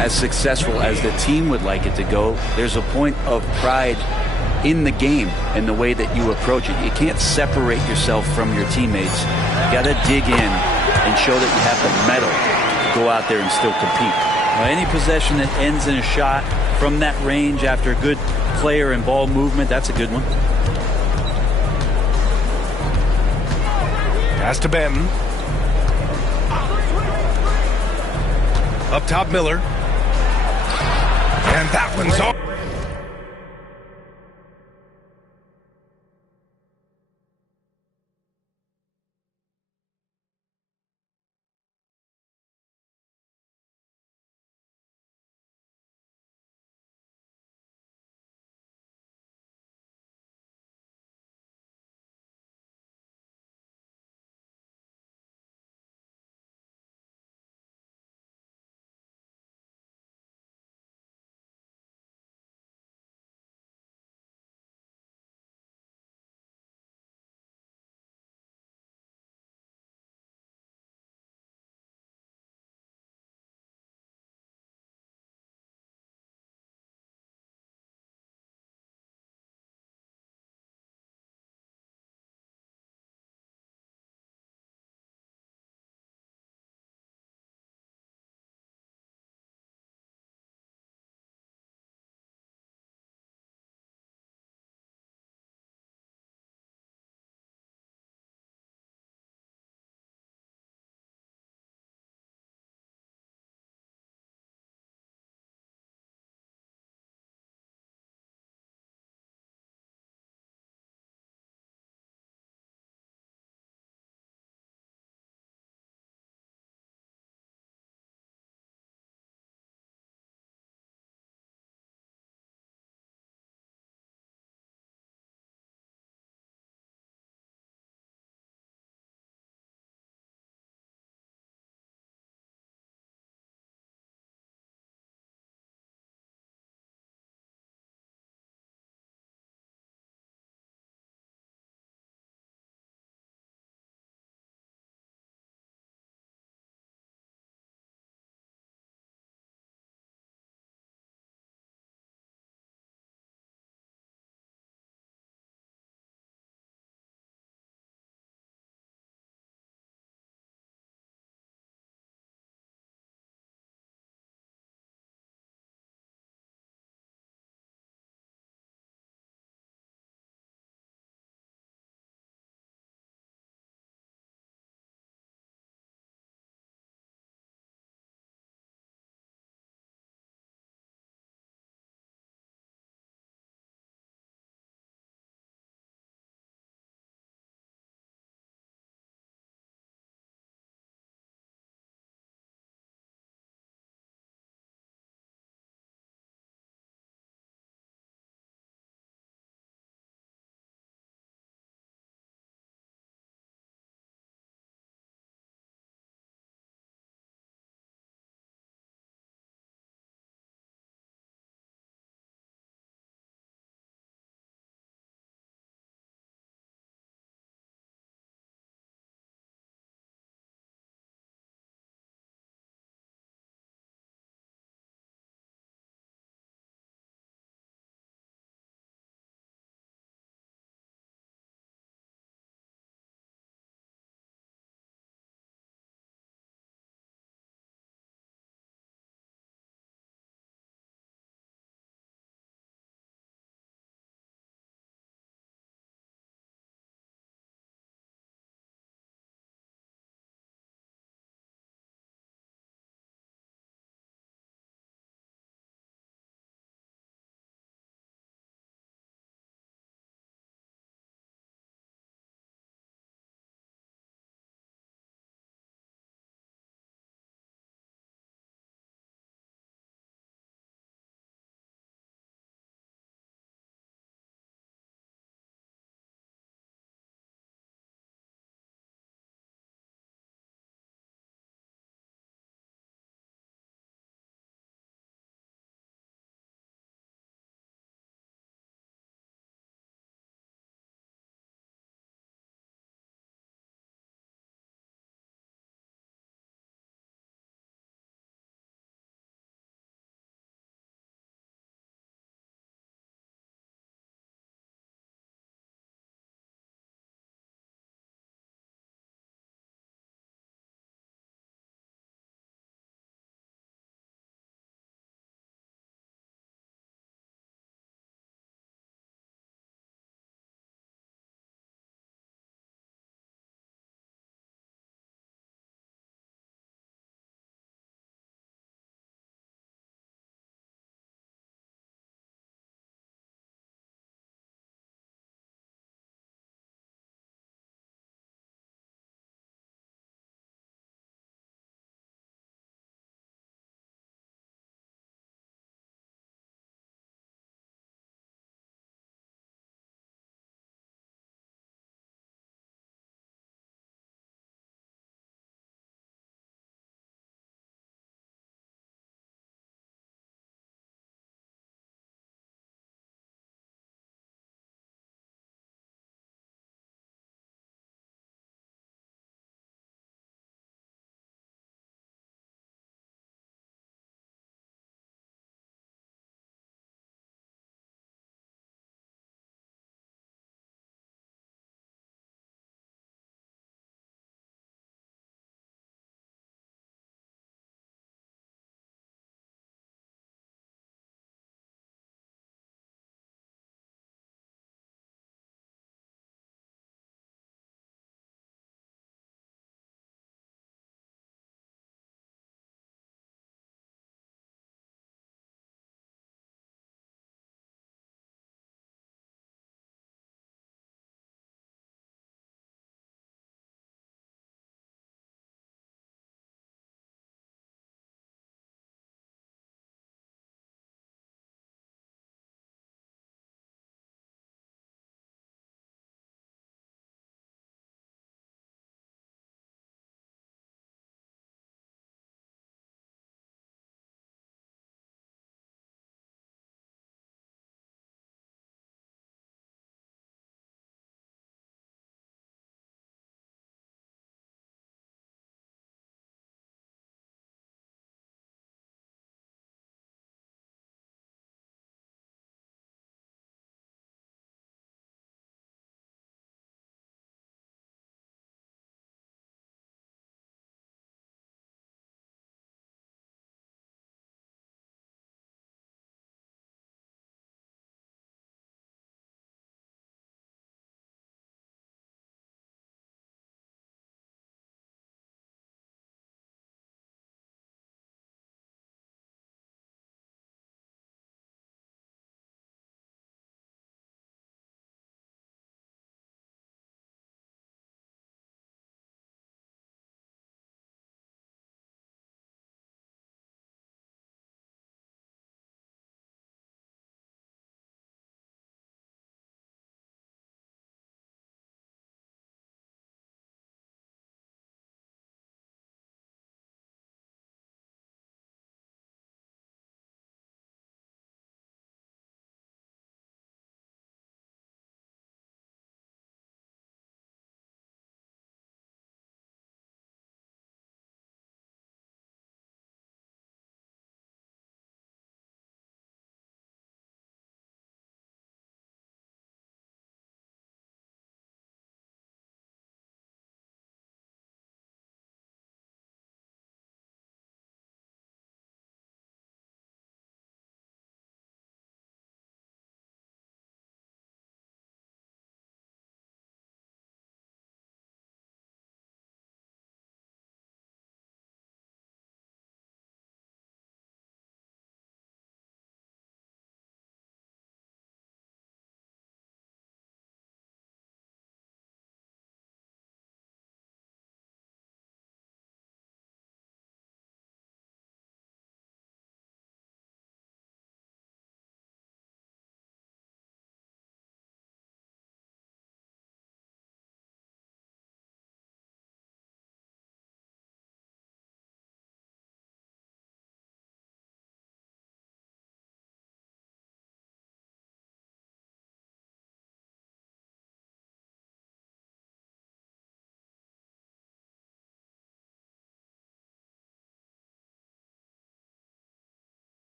as successful as the team would like it to go, there's a point of pride in the game and the way that you approach it. You can't separate yourself from your teammates. You got to dig in and show that you have the mettle to go out there and still compete. Any possession that ends in a shot from that range after a good player and ball movement, that's a good one. Pass to Benton. Up top, Miller. And that one's off.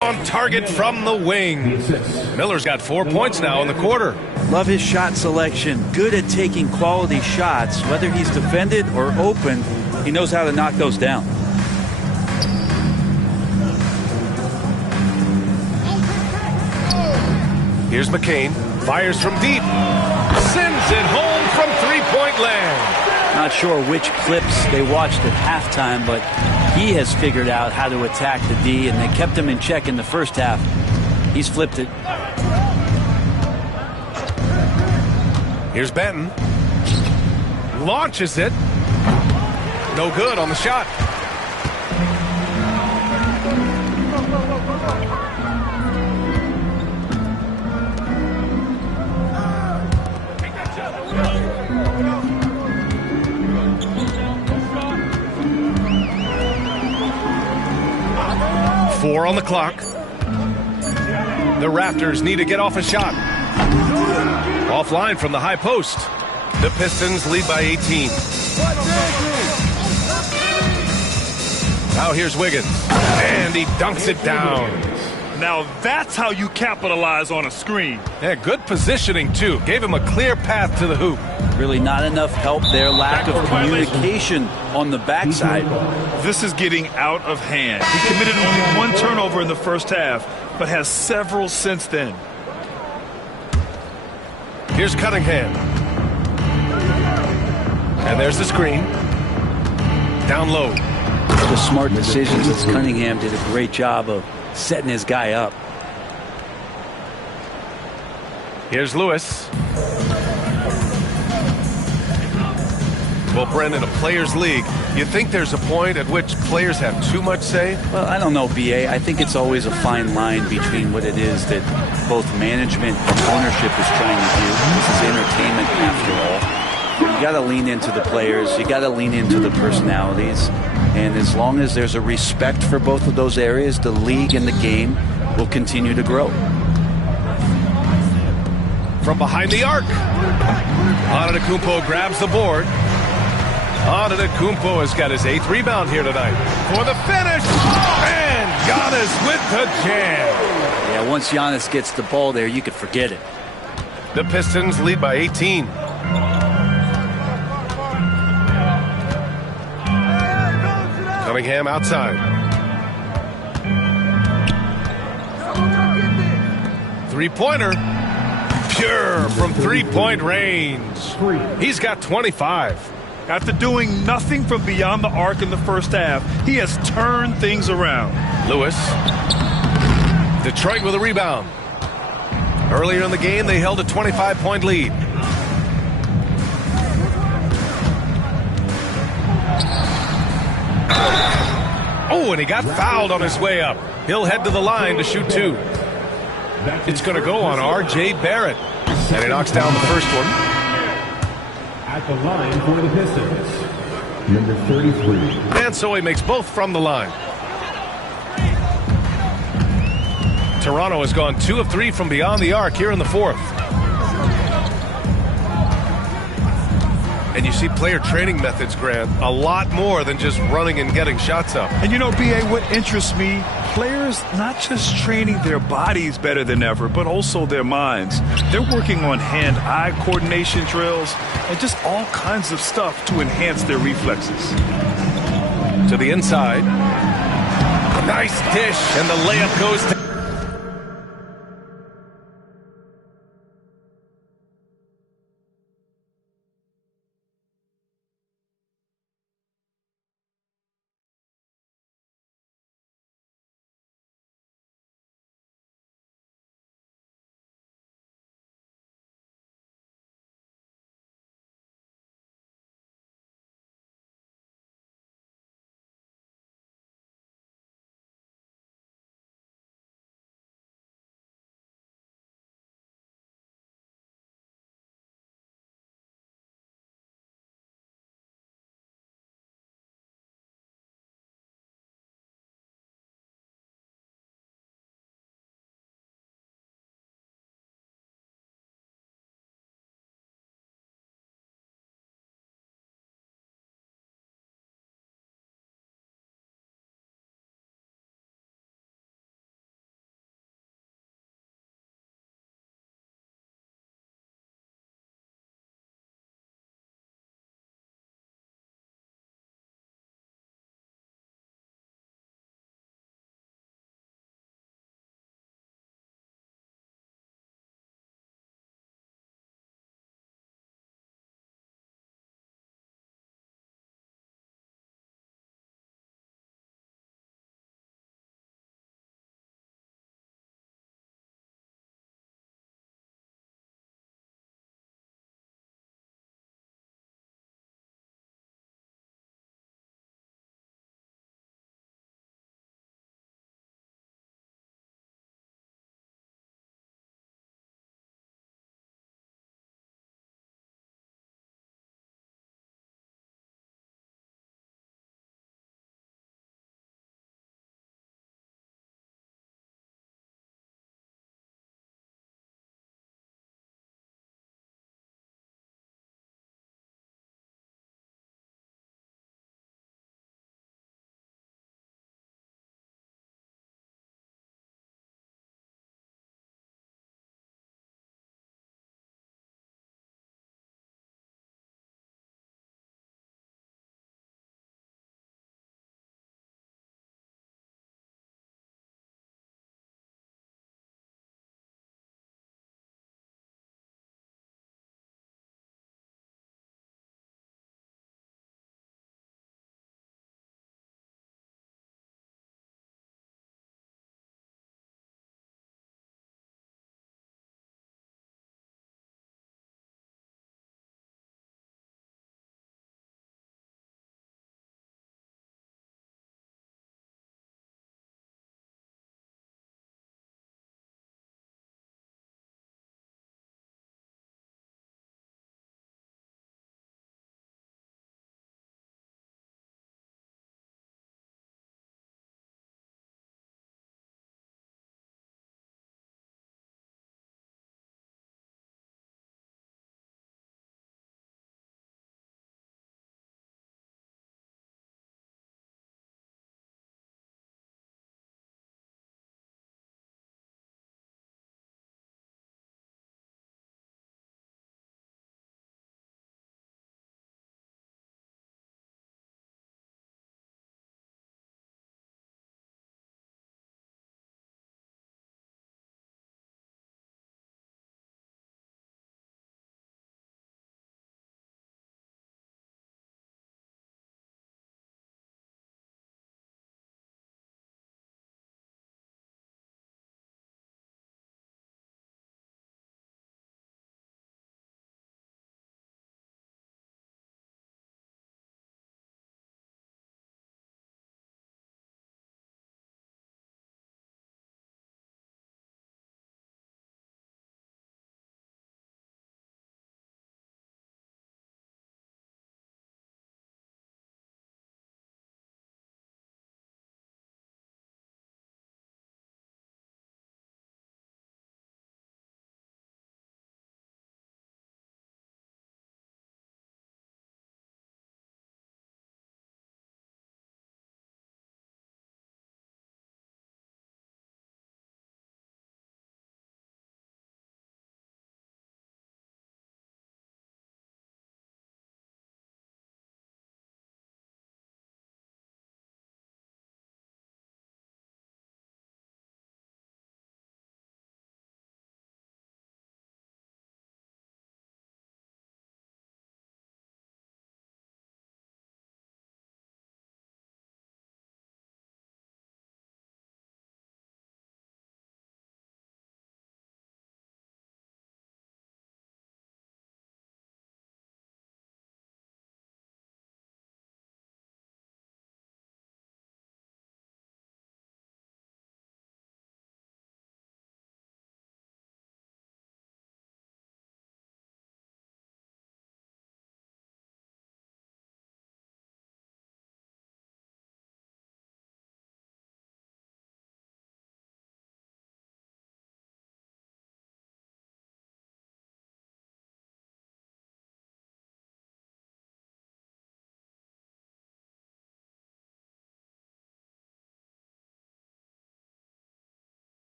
On target from the wing. Miller's got 4 points now in the quarter. Love his shot selection. Good at taking quality shots. Whether he's defended or open, he knows how to knock those down. Here's McCain. Fires from deep. Sends it home from three-point land. Not sure which clips they watched at halftime, but he has figured out how to attack the D, and they kept him in check in the first half. He's flipped it. Here's Benton. Launches it. No good on the shot. Four on the clock. The Raptors need to get off a shot. Offline from the high post. The Pistons lead by 18. Now here's Wiggins. And he dunks it down. Now that's how you capitalize on a screen. Yeah, good positioning, too. Gave him a clear path to the hoop. Really not enough help there. Lack of communication on the backside. This is getting out of hand. He committed only one turnover in the first half, but has several since then. Here's Cunningham. And there's the screen. Down low. The smart decisions as Cunningham did a great job of setting his guy up. Here's Lewis. Well, Brendan, a players' league, you think there's a point at which players have too much say? Well, I don't know, B.A. I think it's always a fine line between what it is that both management and ownership is trying to do. This is entertainment after all. You got to lean into the players. You got to lean into the personalities. And as long as there's a respect for both of those areas, the league and the game will continue to grow. From behind the arc. Antetokounmpo grabs the board. Antetokounmpo has got his 8th rebound here tonight. For the finish. And Giannis with the jam. Yeah, once Giannis gets the ball there, you could forget it. The Pistons lead by 18. Cunningham outside. Three-pointer. Pure from three-point range. He's got 25. After doing nothing from beyond the arc in the first half, he has turned things around. Lewis. Detroit with a rebound. Earlier in the game, they held a 25-point lead. Oh, and he got fouled on his way up. He'll head to the line to shoot two. It's going to go on R.J. Barrett. And he knocks down the first one. At the line for the Pistons, number 33. And so he makes both from the line. Toronto has gone 2 of 3 from beyond the arc here in the fourth. And you see player training methods, Grant, a lot more than just running and getting shots up. And you know, B.A., what interests me, players not just training their bodies better than ever, but also their minds. They're working on hand-eye coordination drills and just all kinds of stuff to enhance their reflexes. To the inside. Nice dish, and the layup goes to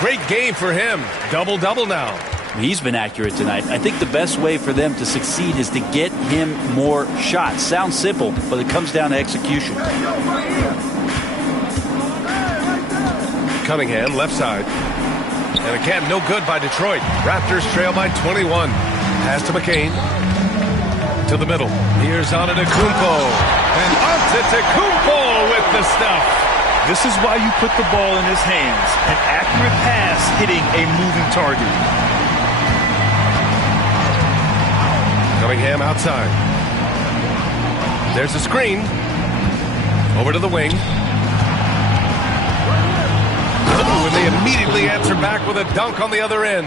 Great game for him. Double-double now. He's been accurate tonight. I think the best way for them to succeed is to get him more shots. Sounds simple, but it comes down to execution. Cunningham, left side. And again, no good by Detroit. Raptors trail by 21. Pass to McCain. To the middle. Here's Antetokounmpo. And Antetokounmpo with the stuff. This is why you put the ball in his hands. An accurate pass hitting a moving target. Cunningham outside. There's a screen. Over to the wing. Oh, and they immediately answer back with a dunk on the other end.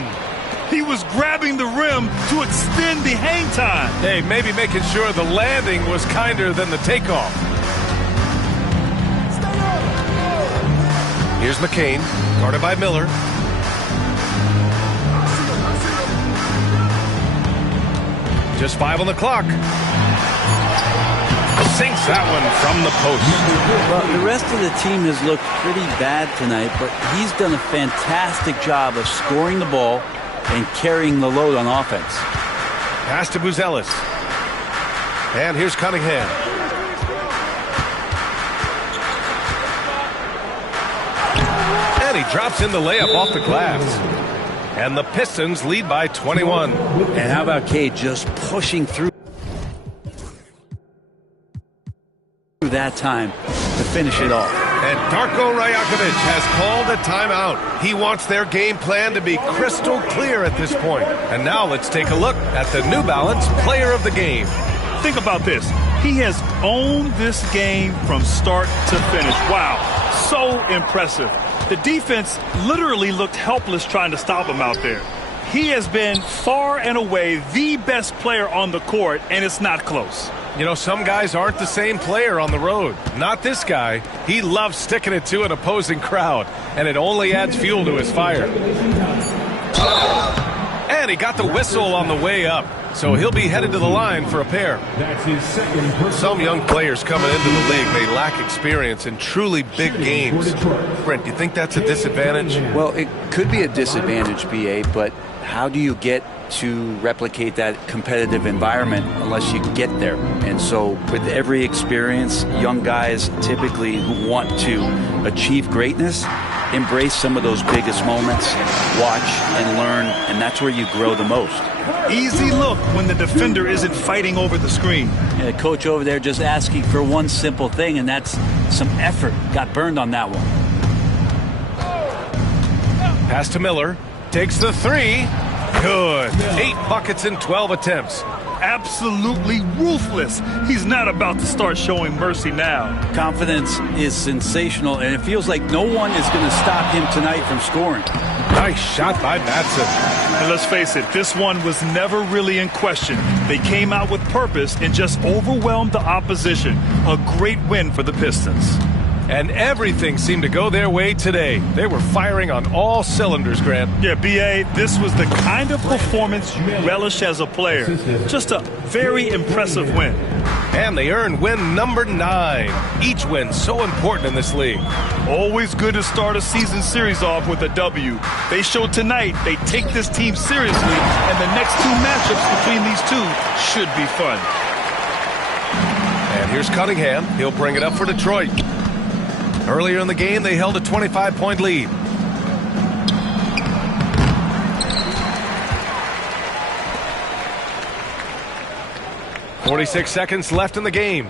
He was grabbing the rim to extend the hang time. Hey, maybe making sure the landing was kinder than the takeoff. Here's McCain, guarded by Miller. Just 5 on the clock. Sinks that one from the post. Well, the rest of the team has looked pretty bad tonight, but he's done a fantastic job of scoring the ball and carrying the load on offense. Pass to Buzelis. And here's Cunningham. And he drops in the layup off the glass. And the Pistons lead by 21. And how about Cade just pushing through that time to finish it off. And Darko Rajakovic has called a timeout. He wants their game plan to be crystal clear at this point. And now let's take a look at the New Balance Player of the Game. Think about this. He has owned this game from start to finish. Wow, so impressive. The defense literally looked helpless trying to stop him out there. He has been far and away the best player on the court, and it's not close. You know, some guys aren't the same player on the road. Not this guy. He loves sticking it to an opposing crowd, and it only adds fuel to his fire. And he got the whistle on the way up, so he'll be headed to the line for a pair. That's his second personal. Some young players coming into the league may lack experience in truly big games. Brent, do you think that's a disadvantage? Well, it could be a disadvantage, BA, but how do you get to replicate that competitive environment unless you get there? And so with every experience, young guys typically who want to achieve greatness embrace some of those biggest moments, watch and learn, and that's where you grow the most. Easy look when the defender isn't fighting over the screen. And the coach over there just asking for one simple thing, and that's some effort. Got burned on that one. Pass to Miller. Takes the three. Good. 8 buckets in 12 attempts. Absolutely ruthless. He's not about to start showing mercy now. Confidence is sensational, and it feels like no one is going to stop him tonight from scoring. Nice shot by Batson. And let's face it, this one was never really in question. They came out with purpose and just overwhelmed the opposition. A great win for the Pistons. And everything seemed to go their way today. They were firing on all cylinders, Grant. Yeah, B.A., this was the kind of performance you relish as a player. Just a very impressive win. And they earned win number 9. Each win so important in this league. Always good to start a season series off with a W. They showed tonight they take this team seriously, and the next 2 matchups between these two should be fun. And here's Cunningham. He'll bring it up for Detroit. Earlier in the game, they held a 25-point lead. .46 seconds left in the game.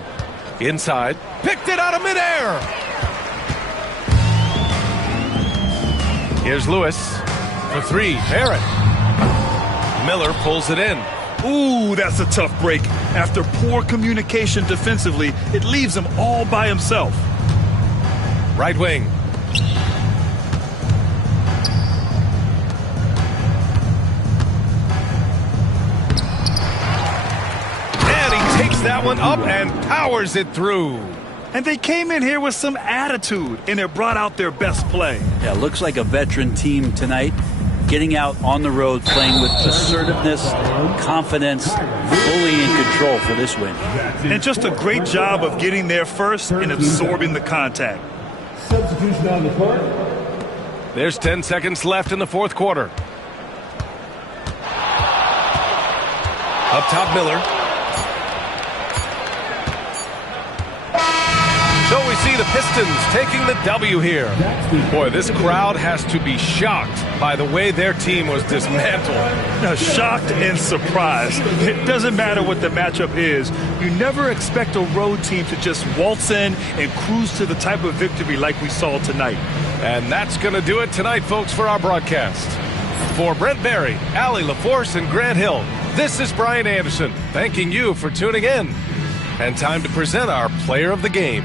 Inside. Picked it out of midair. Here's Lewis for 3. Barrett. Miller pulls it in. Ooh, that's a tough break. After poor communication defensively, it leaves him all by himself. Right wing. And he takes that one up and powers it through. And they came in here with some attitude, and it brought out their best play. Yeah, looks like a veteran team tonight, getting out on the road, playing with assertiveness, confidence, fully in control for this win. And just a great job of getting there first and absorbing the contact. Substitution on the court. There's 10 seconds left in the fourth quarter. Up top, Miller. So we see the Pistons taking the W here. Boy, this crowd has to be shocked by the way their team was dismantled. Now, shocked and surprised. It doesn't matter what the matchup is. You never expect a road team to just waltz in and cruise to the type of victory like we saw tonight. And that's going to do it tonight, folks, for our broadcast. For Brent Barry, Allie LaForce, and Grant Hill, this is Brian Anderson, thanking you for tuning in. And time to present our player of the game.